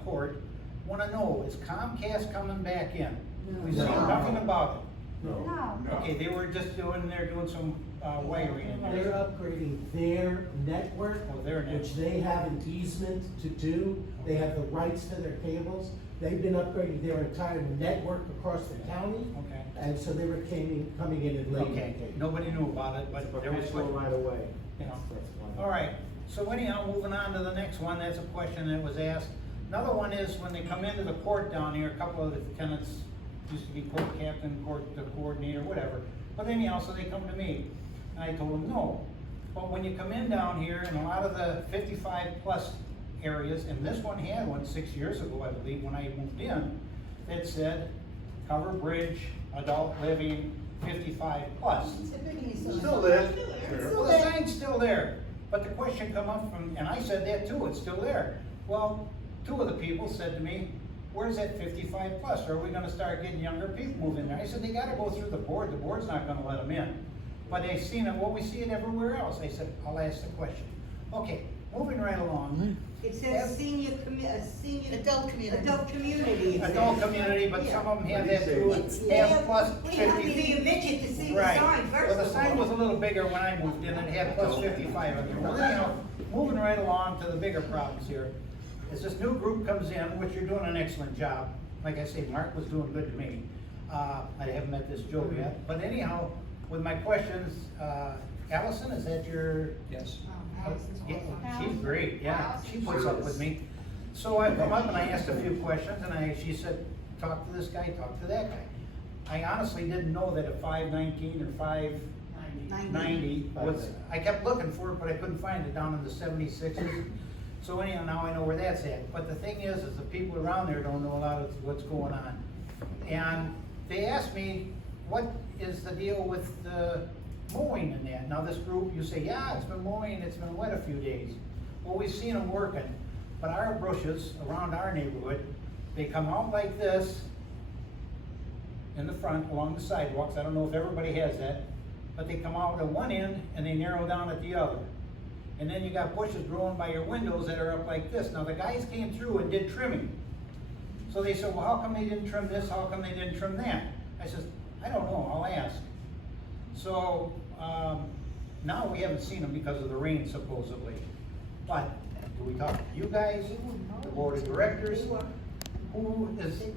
court, want to know, is Comcast coming back in? We've seen nothing about it. No. Okay, they're doing some wiring in They're there. upgrading their network, Oh, their network. which they have an easement to do. They have the rights to their cables. They've been upgrading their entire network across the county. Okay. And so they were coming in and laying. Okay, nobody knew about it, but there was. right away. You know. All right, so anyhow, moving on to the next one, that's a question that was asked. Another one is when they come into the court down here, a couple of the tenants used to be court captain, court coordinator, whatever. But anyhow, so they come to me, and I told them no. But when you come in down here, in a lot of the 55+ areas, and this one had one 6 years ago, I believe, when I moved in, that said, Cover Bridge, adult living, 55+. Still there. Well, the sign's still there, but the question come up from, and I said that too, it's still there. Well, two of the people said to me, where's that 55+? Are we gonna start getting younger people moving there? I said, they gotta go through the board's not gonna let them in. But they've seen it, well, we see it everywhere else. I said, I'll ask the question. Okay, moving right along. It says senior adult community. Adult community. Adult community, but some of them have that too, have plus 50. We have to be a midget to see the Right. sign first Well, the of sign all. was a little bigger when I moved in, and it had plus 55 on there. Well, anyhow, moving right along to the bigger problems here. As this new group comes in, which you're doing an excellent job, like I say, Mark was doing good to me. I haven't met this Joe yet, but anyhow, with my questions, Allison, is that your? Yes. Yeah, she's great, yeah, she puts up with me. So I come up and I asked a few questions, and she said, talk to this guy, talk to that guy. I honestly didn't know that a 519 or 590 was, I kept looking for it, but I couldn't find it down in the 76s. So anyhow, now I know where that's at. But the thing is the people around there don't know a lot of what's going on. And they asked me, what is the deal with the mowing and that? Now this group, you say, yeah, it's been mowing, it's been wet a few days. Well, we've seen them working, but our bushes around our neighborhood, they come out like this in the front along the sidewalks. I don't know if everybody has that, but they come out at one end and they narrow down at the other. And then you got bushes growing by your windows that are up like this. Now the guys came through and did trimming. So they said, well, how come they didn't trim this? How come they didn't trim that? I said, I don't know, I'll ask. So now we haven't seen them because of the rain supposedly. But do we talk to you guys, the board of directors? Who is